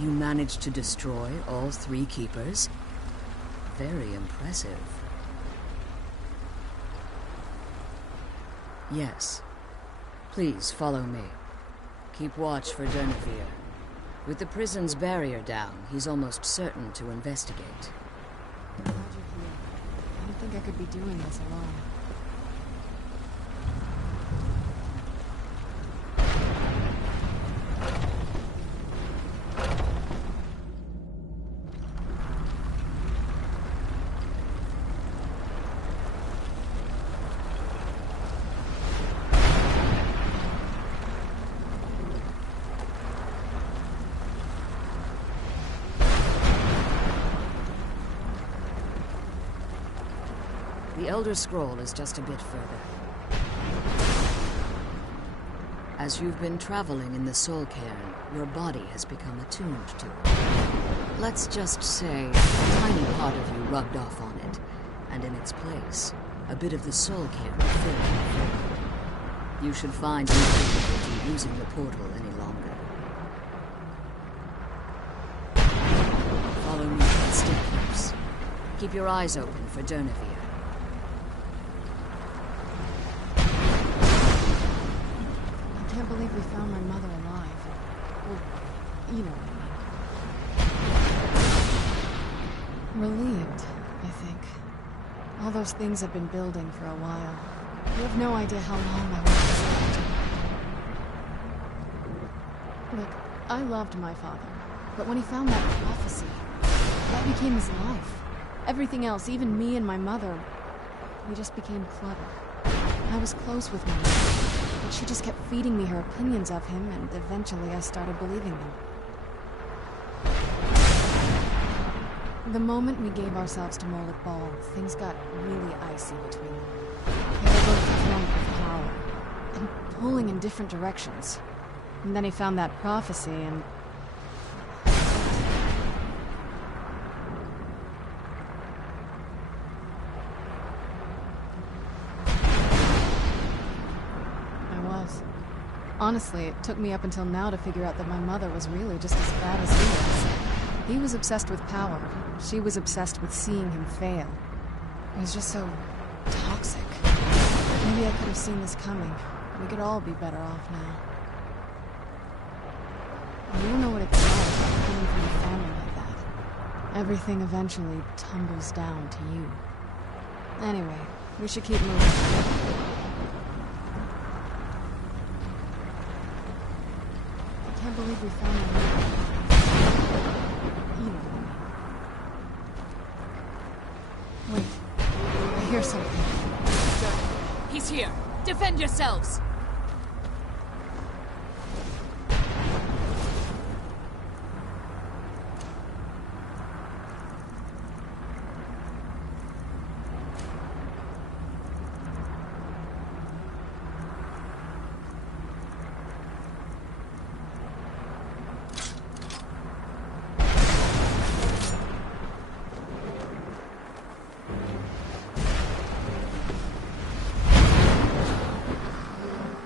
You managed to destroy all 3 keepers? Very impressive. Yes. Please follow me. Keep watch for Durnevere. With the prison's barrier down, he's almost certain to investigate. I'm glad you're here. I don't think I could be doing this alone. The Elder Scroll is just a bit further. As you've been traveling in the Soul Cairn, your body has become attuned to it. Let's just say a tiny part of you rubbed off on it, and in its place, a bit of the Soul Cairn filled in. You should find no difficulty using the portal any longer. Follow me and stay close. Keep your eyes open for Durnevere. I can't believe we found my mother alive. Well, you know what I mean. Relieved, I think. All those things have been building for a while. You have no idea how long I was. Look, I loved my father, but when he found that prophecy, that became his life. Everything else, even me and my mother, we just became clutter. I was close with my mother, but she just kept feeding me her opinions of him, and eventually I started believing them. The moment we gave ourselves to Moloch Ball, things got really icy between them. They were both drunk with power, and pulling in different directions. And then he found that prophecy, and... Honestly, it took me up until now to figure out that my mother was really just as bad as he was. He was obsessed with power. She was obsessed with seeing him fail. It was just so toxic. Maybe I could have seen this coming. We could all be better off now. You don't know what it's like coming from a family like that. Everything eventually tumbles down to you. Anyway, we should keep moving. I can't believe we found him. You know what I mean. Wait, I hear something. He's here! Defend yourselves!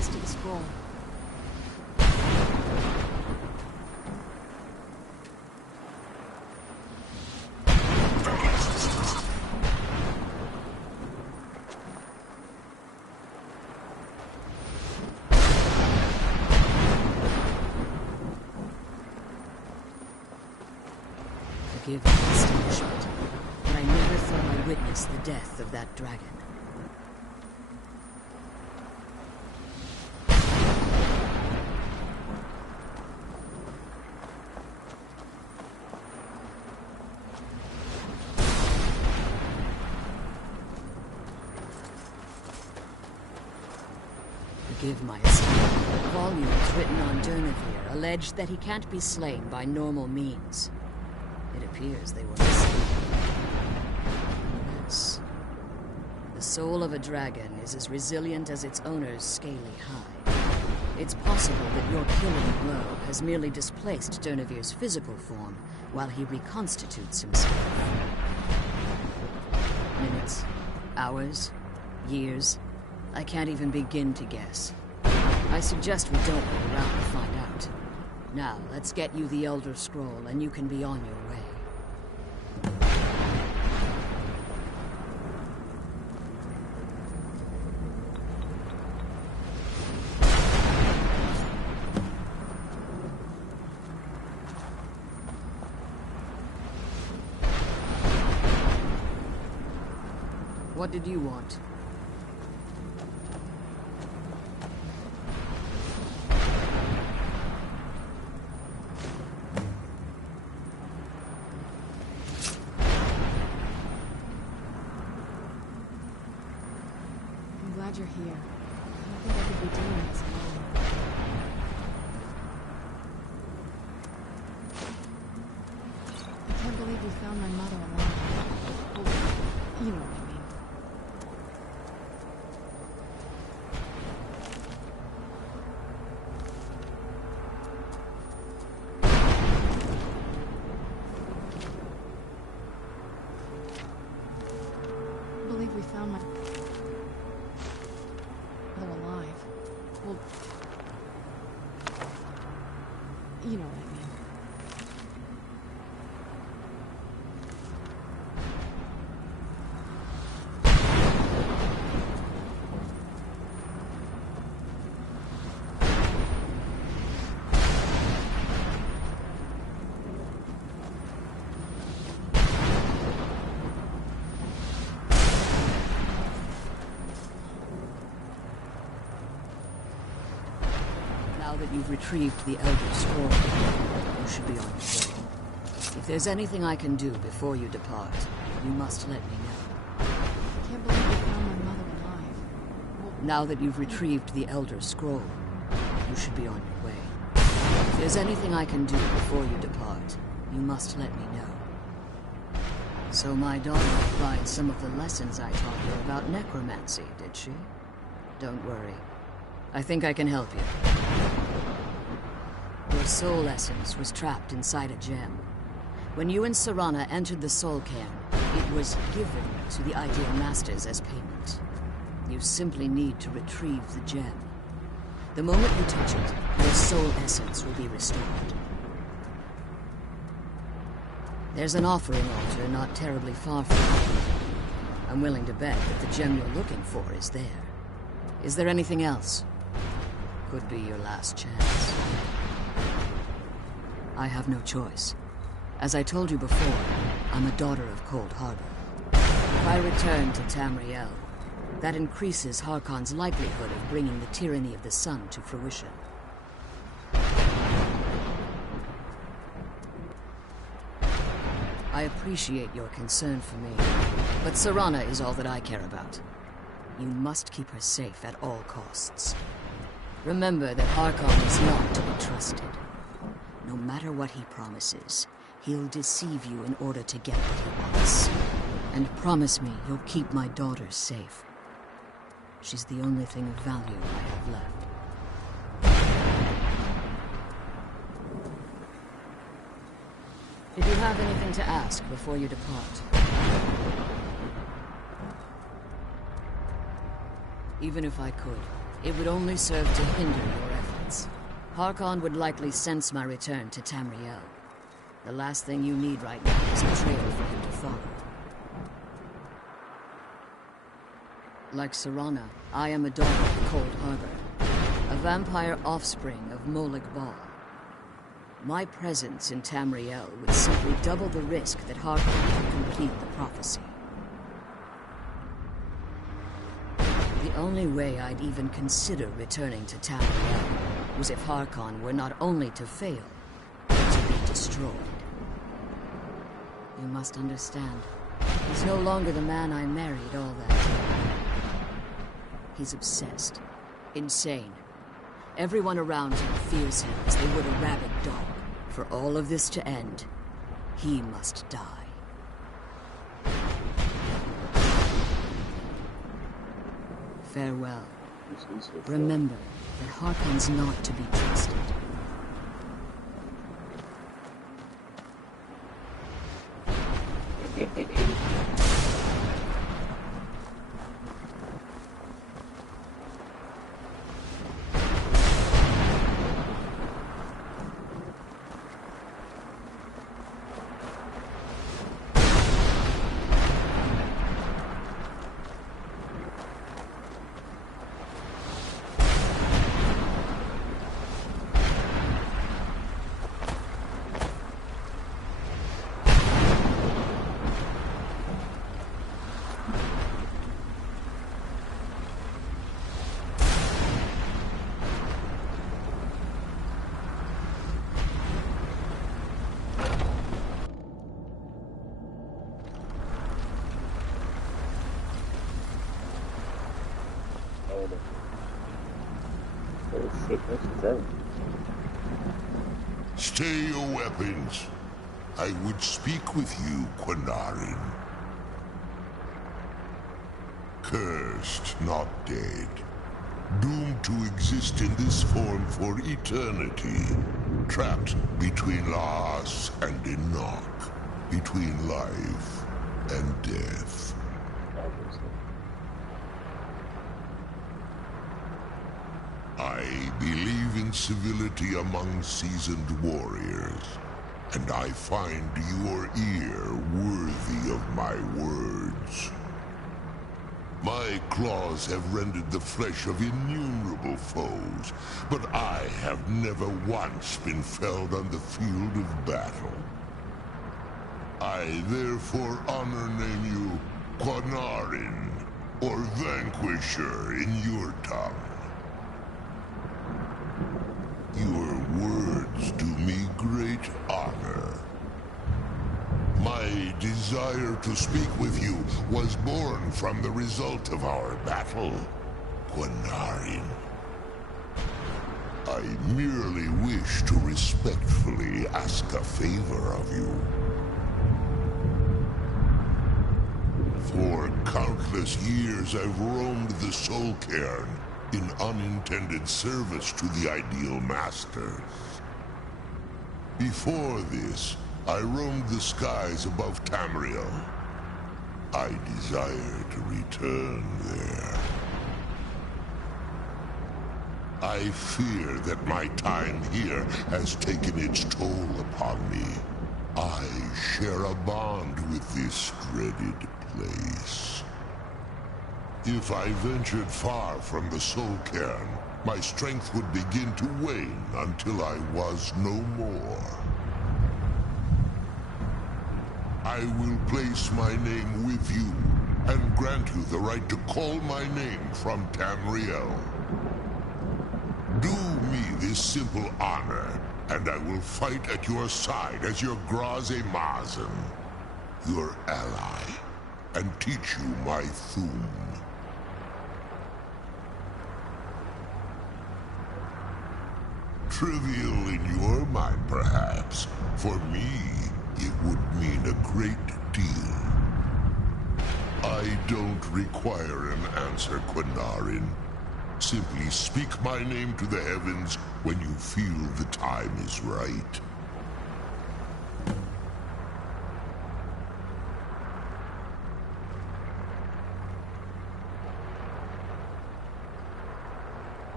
access to the scroll. Forgive my astonishment, but I never thought I'd witness the death of that dragon. Forgive my astonishment. Volumes written on Durnevere allege that he can't be slain by normal means. It appears they were mistaken. Yes. The soul of a dragon is as resilient as its owner's scaly hide. It's possible that your killing blow has merely displaced Durnevere's physical form while he reconstitutes himself. Minutes, hours, years, I can't even begin to guess. I suggest we don't wait around to find out. Now, let's get you the Elder Scroll, and you can be on your way. What did you want? I'm glad you're here. I don't think I could be doing this alone. I can't believe we found my mother alive. Well, you know what I mean. I believe we found my mother alive. Well, you know what I mean. Now that you've retrieved the Elder Scroll, you should be on your way. If there's anything I can do before you depart, you must let me know. I can't believe we found my mother alive. Well, Now that you've retrieved the Elder Scroll, you should be on your way. If there's anything I can do before you depart, you must let me know. So my daughter applied some of the lessons I taught her about necromancy, did she? Don't worry. I think I can help you. Your soul essence was trapped inside a gem. When you and Serana entered the soul cairn, it was given to the Ideal Masters as payment. You simply need to retrieve the gem. The moment you touch it, your soul essence will be restored. There's an offering altar not terribly far from you. I'm willing to bet that the gem you're looking for is there. Is there anything else? Could be your last chance. I have no choice. As I told you before, I'm a daughter of Cold Harbor. If I return to Tamriel, that increases Harkon's likelihood of bringing the tyranny of the sun to fruition. I appreciate your concern for me, but Serana is all that I care about. You must keep her safe at all costs. Remember that Harkon is not to be trusted. No matter what he promises, he'll deceive you in order to get what he wants. And promise me you'll keep my daughter safe. She's the only thing of value I have left. Did you have anything to ask before you depart? Even if I could, It would only serve to hinder your efforts. Harkon would likely sense my return to Tamriel. The last thing you need right now is a trail for him to follow. Like Serana, I am a daughter of Cold Harbor, a vampire offspring of Molag Bal. My presence in Tamriel would simply double the risk that Harkon could complete the prophecy. The only way I'd even consider returning to Tamriel was if Harkon were not only to fail, but to be destroyed. You must understand, he's no longer the man I married all that time. He's obsessed. Insane. Everyone around him fears him as they would a rabid dog. For all of this to end, he must die. Farewell. Remember that Harkon's not to be trusted. Oh shit, what's that? Stay your weapons. I would speak with you, Quinarin. Cursed, not dead. Doomed to exist in this form for eternity. Trapped between Laas and Enoch. Between life and death. I believe in civility among seasoned warriors, and I find your ear worthy of my words. My claws have rendered the flesh of innumerable foes, but I have never once been felled on the field of battle. I therefore honor name you Quinarin, or Vanquisher in your tongue. Your words do me great honor. My desire to speak with you was born from the result of our battle, Quinarin. I merely wish to respectfully ask a favor of you. For countless years I've roamed the Soul Cairn in unintended service to the Ideal Masters. Before this, I roamed the skies above Tamriel. I desire to return there. I fear that my time here has taken its toll upon me. I share a bond with this dreaded place. If I ventured far from the Soul Cairn, my strength would begin to wane until I was no more. I will place my name with you, and grant you the right to call my name from Tamriel. Do me this simple honor, and I will fight at your side as your Graze Mazen, your ally, and teach you my Thum. Trivial in your mind, perhaps. For me, it would mean a great deal. I don't require an answer, Quinarin. Simply speak my name to the heavens when you feel the time is right.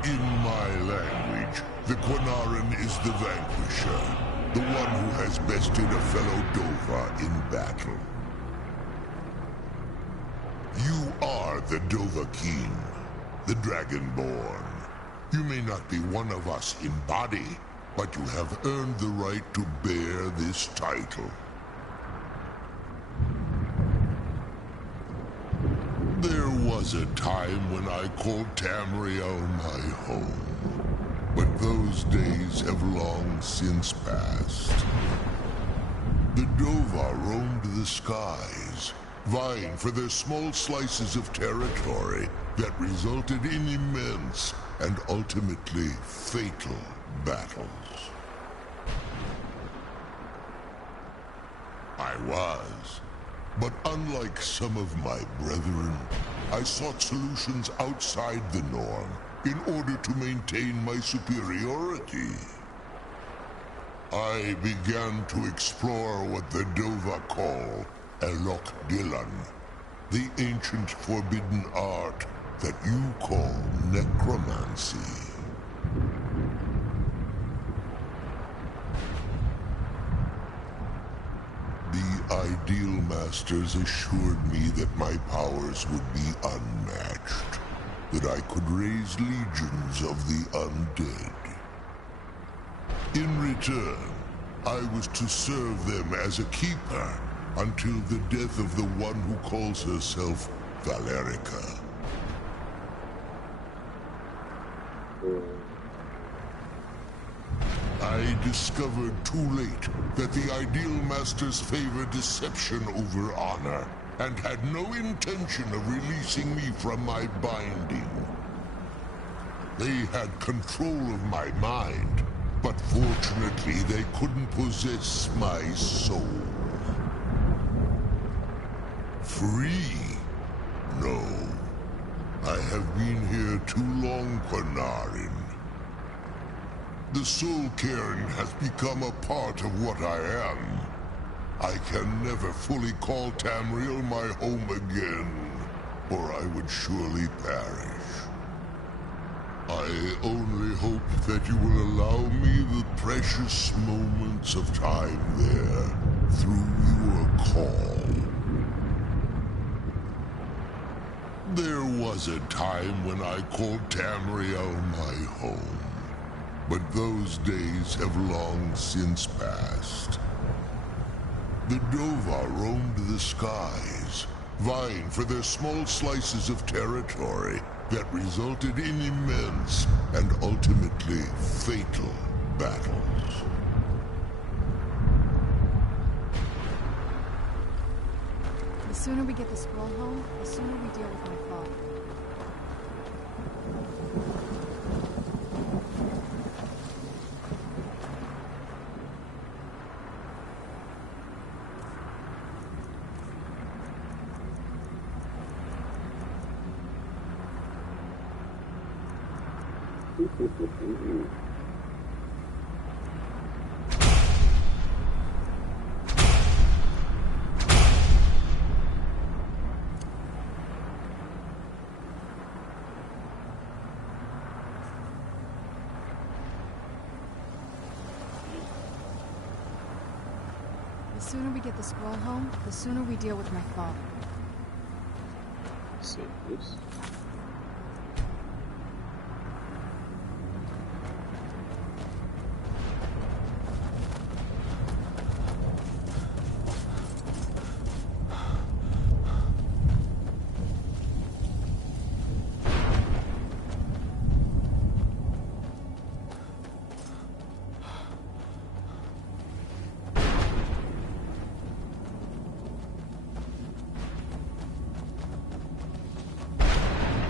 In my language, the Quanaran is the vanquisher, the one who has bested a fellow Dova in battle. You are the Dova King, the Dragonborn. You may not be one of us in body, but you have earned the right to bear this title. There was a time when I called Tamriel my home, but those days have long since passed. The Dova roamed the skies, vying for their small slices of territory that resulted in immense and ultimately fatal battles. I was. But unlike some of my brethren, I sought solutions outside the norm in order to maintain my superiority. I began to explore what the Dova call Elok Dylan, the ancient forbidden art that you call necromancy. The Ideal Masters assured me that my powers would be unmatched, that I could raise legions of the undead. In return, I was to serve them as a keeper until the death of the one who calls herself Valerica. I discovered too late that the Ideal Masters favor deception over honor, and had no intention of releasing me from my binding. They had control of my mind, but fortunately they couldn't possess my soul. Free? No. I have been here too long, Quanarin. The Soul Cairn has become a part of what I am. I can never fully call Tamriel my home again, or I would surely perish. I only hope that you will allow me the precious moments of time there, through your call. There was a time when I called Tamriel my home. But those days have long since passed. The Dova roamed the skies, vying for their small slices of territory that resulted in immense and ultimately fatal battles. The sooner we get the scroll home, the sooner we deal with my father. The sooner we get the scroll home, the sooner we deal with my father. Save this.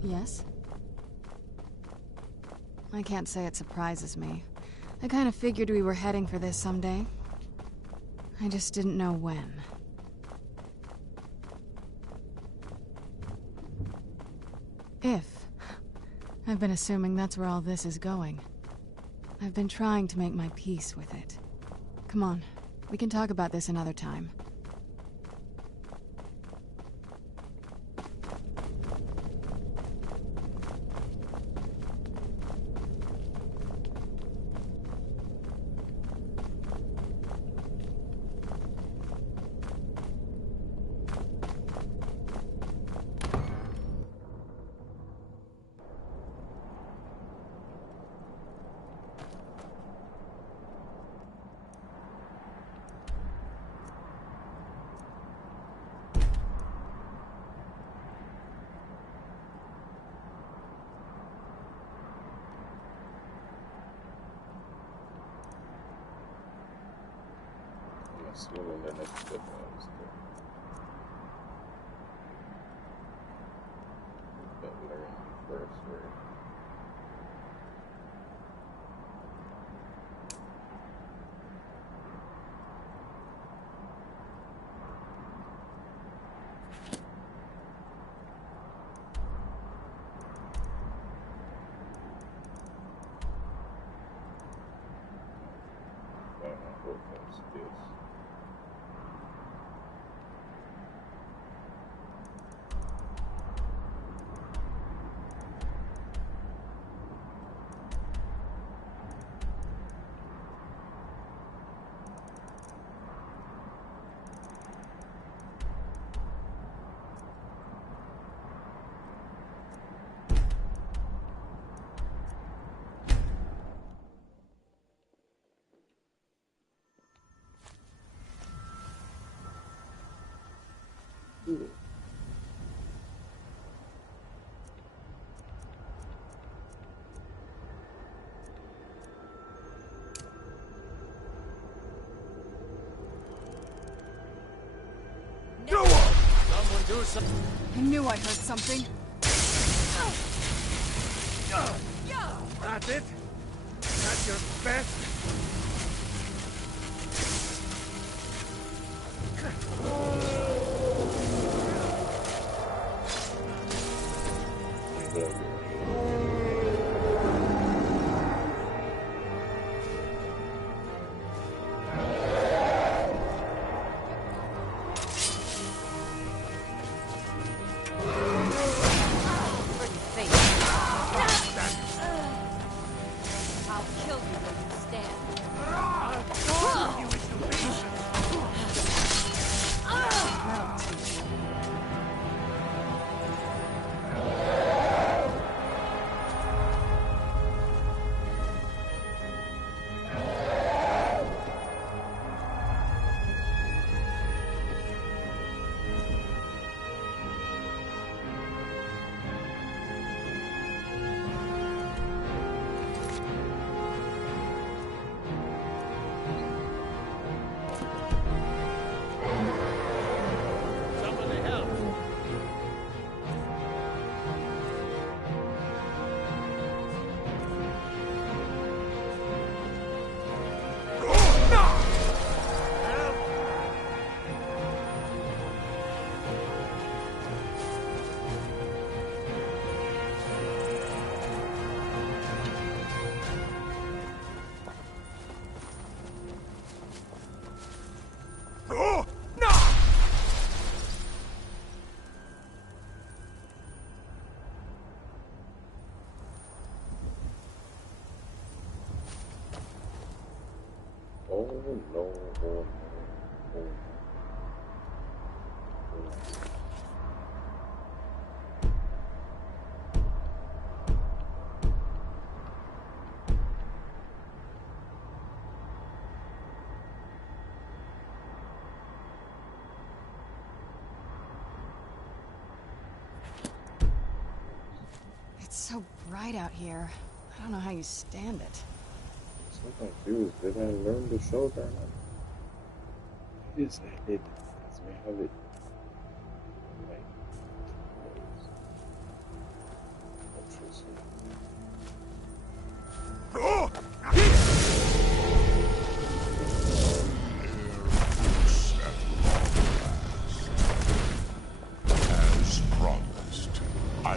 Yes? I can't say it surprises me. I kind of figured we were heading for this someday. I just didn't know when. If. I've been assuming that's where all this is going. I've been trying to make my peace with it. Come on, we can talk about this another time. Assuming the next step is to learn first, right? What comes this? Someone do something. I knew I heard something. That's it? That's your best? Oh no, oh no, oh no. It's so bright out here. I don't know how you stand it. I'm so confused. Did I learn the shoulder? Yes, I did. Let me have it. Right.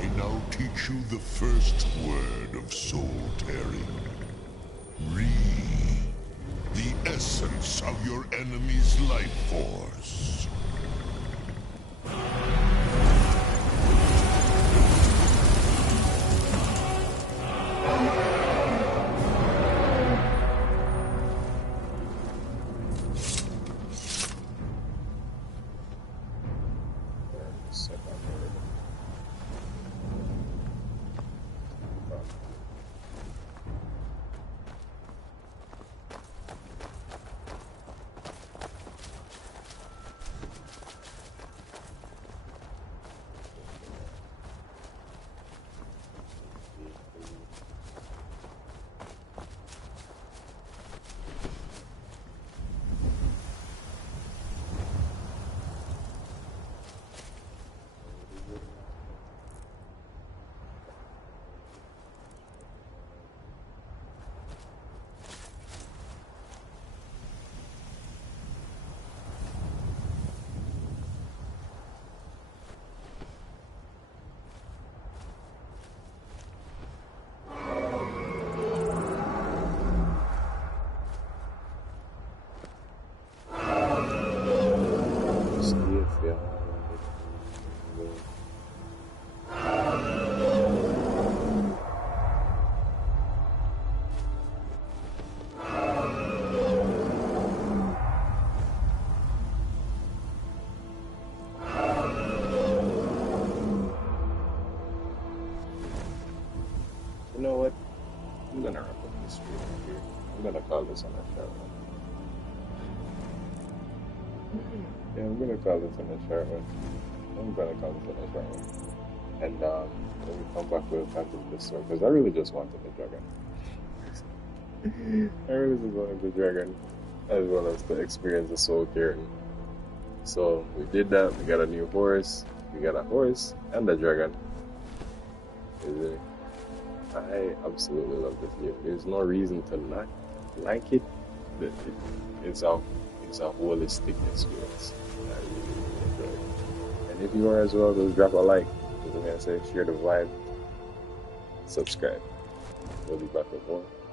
I now teach you the first word of soul tearing. Re. The essence of your enemy's life force. You know what? I'm gonna wrap up this stream right here. I'm gonna call this on a shower. Yeah, I'm gonna call this on a shower. I'm gonna call this on a shower. And when we come back, we'll continue this story. Because I really just wanted the dragon. I really just wanted the dragon. As well as to experience the soul caring. So we did that. We got a new horse. We got a horse and a dragon. Is it? I absolutely love this game. There's no reason to not like it. It's a holistic experience. I really enjoy it. And if you are as well, just drop a like. As I'm gonna say, share the vibe, subscribe. We'll be back with more.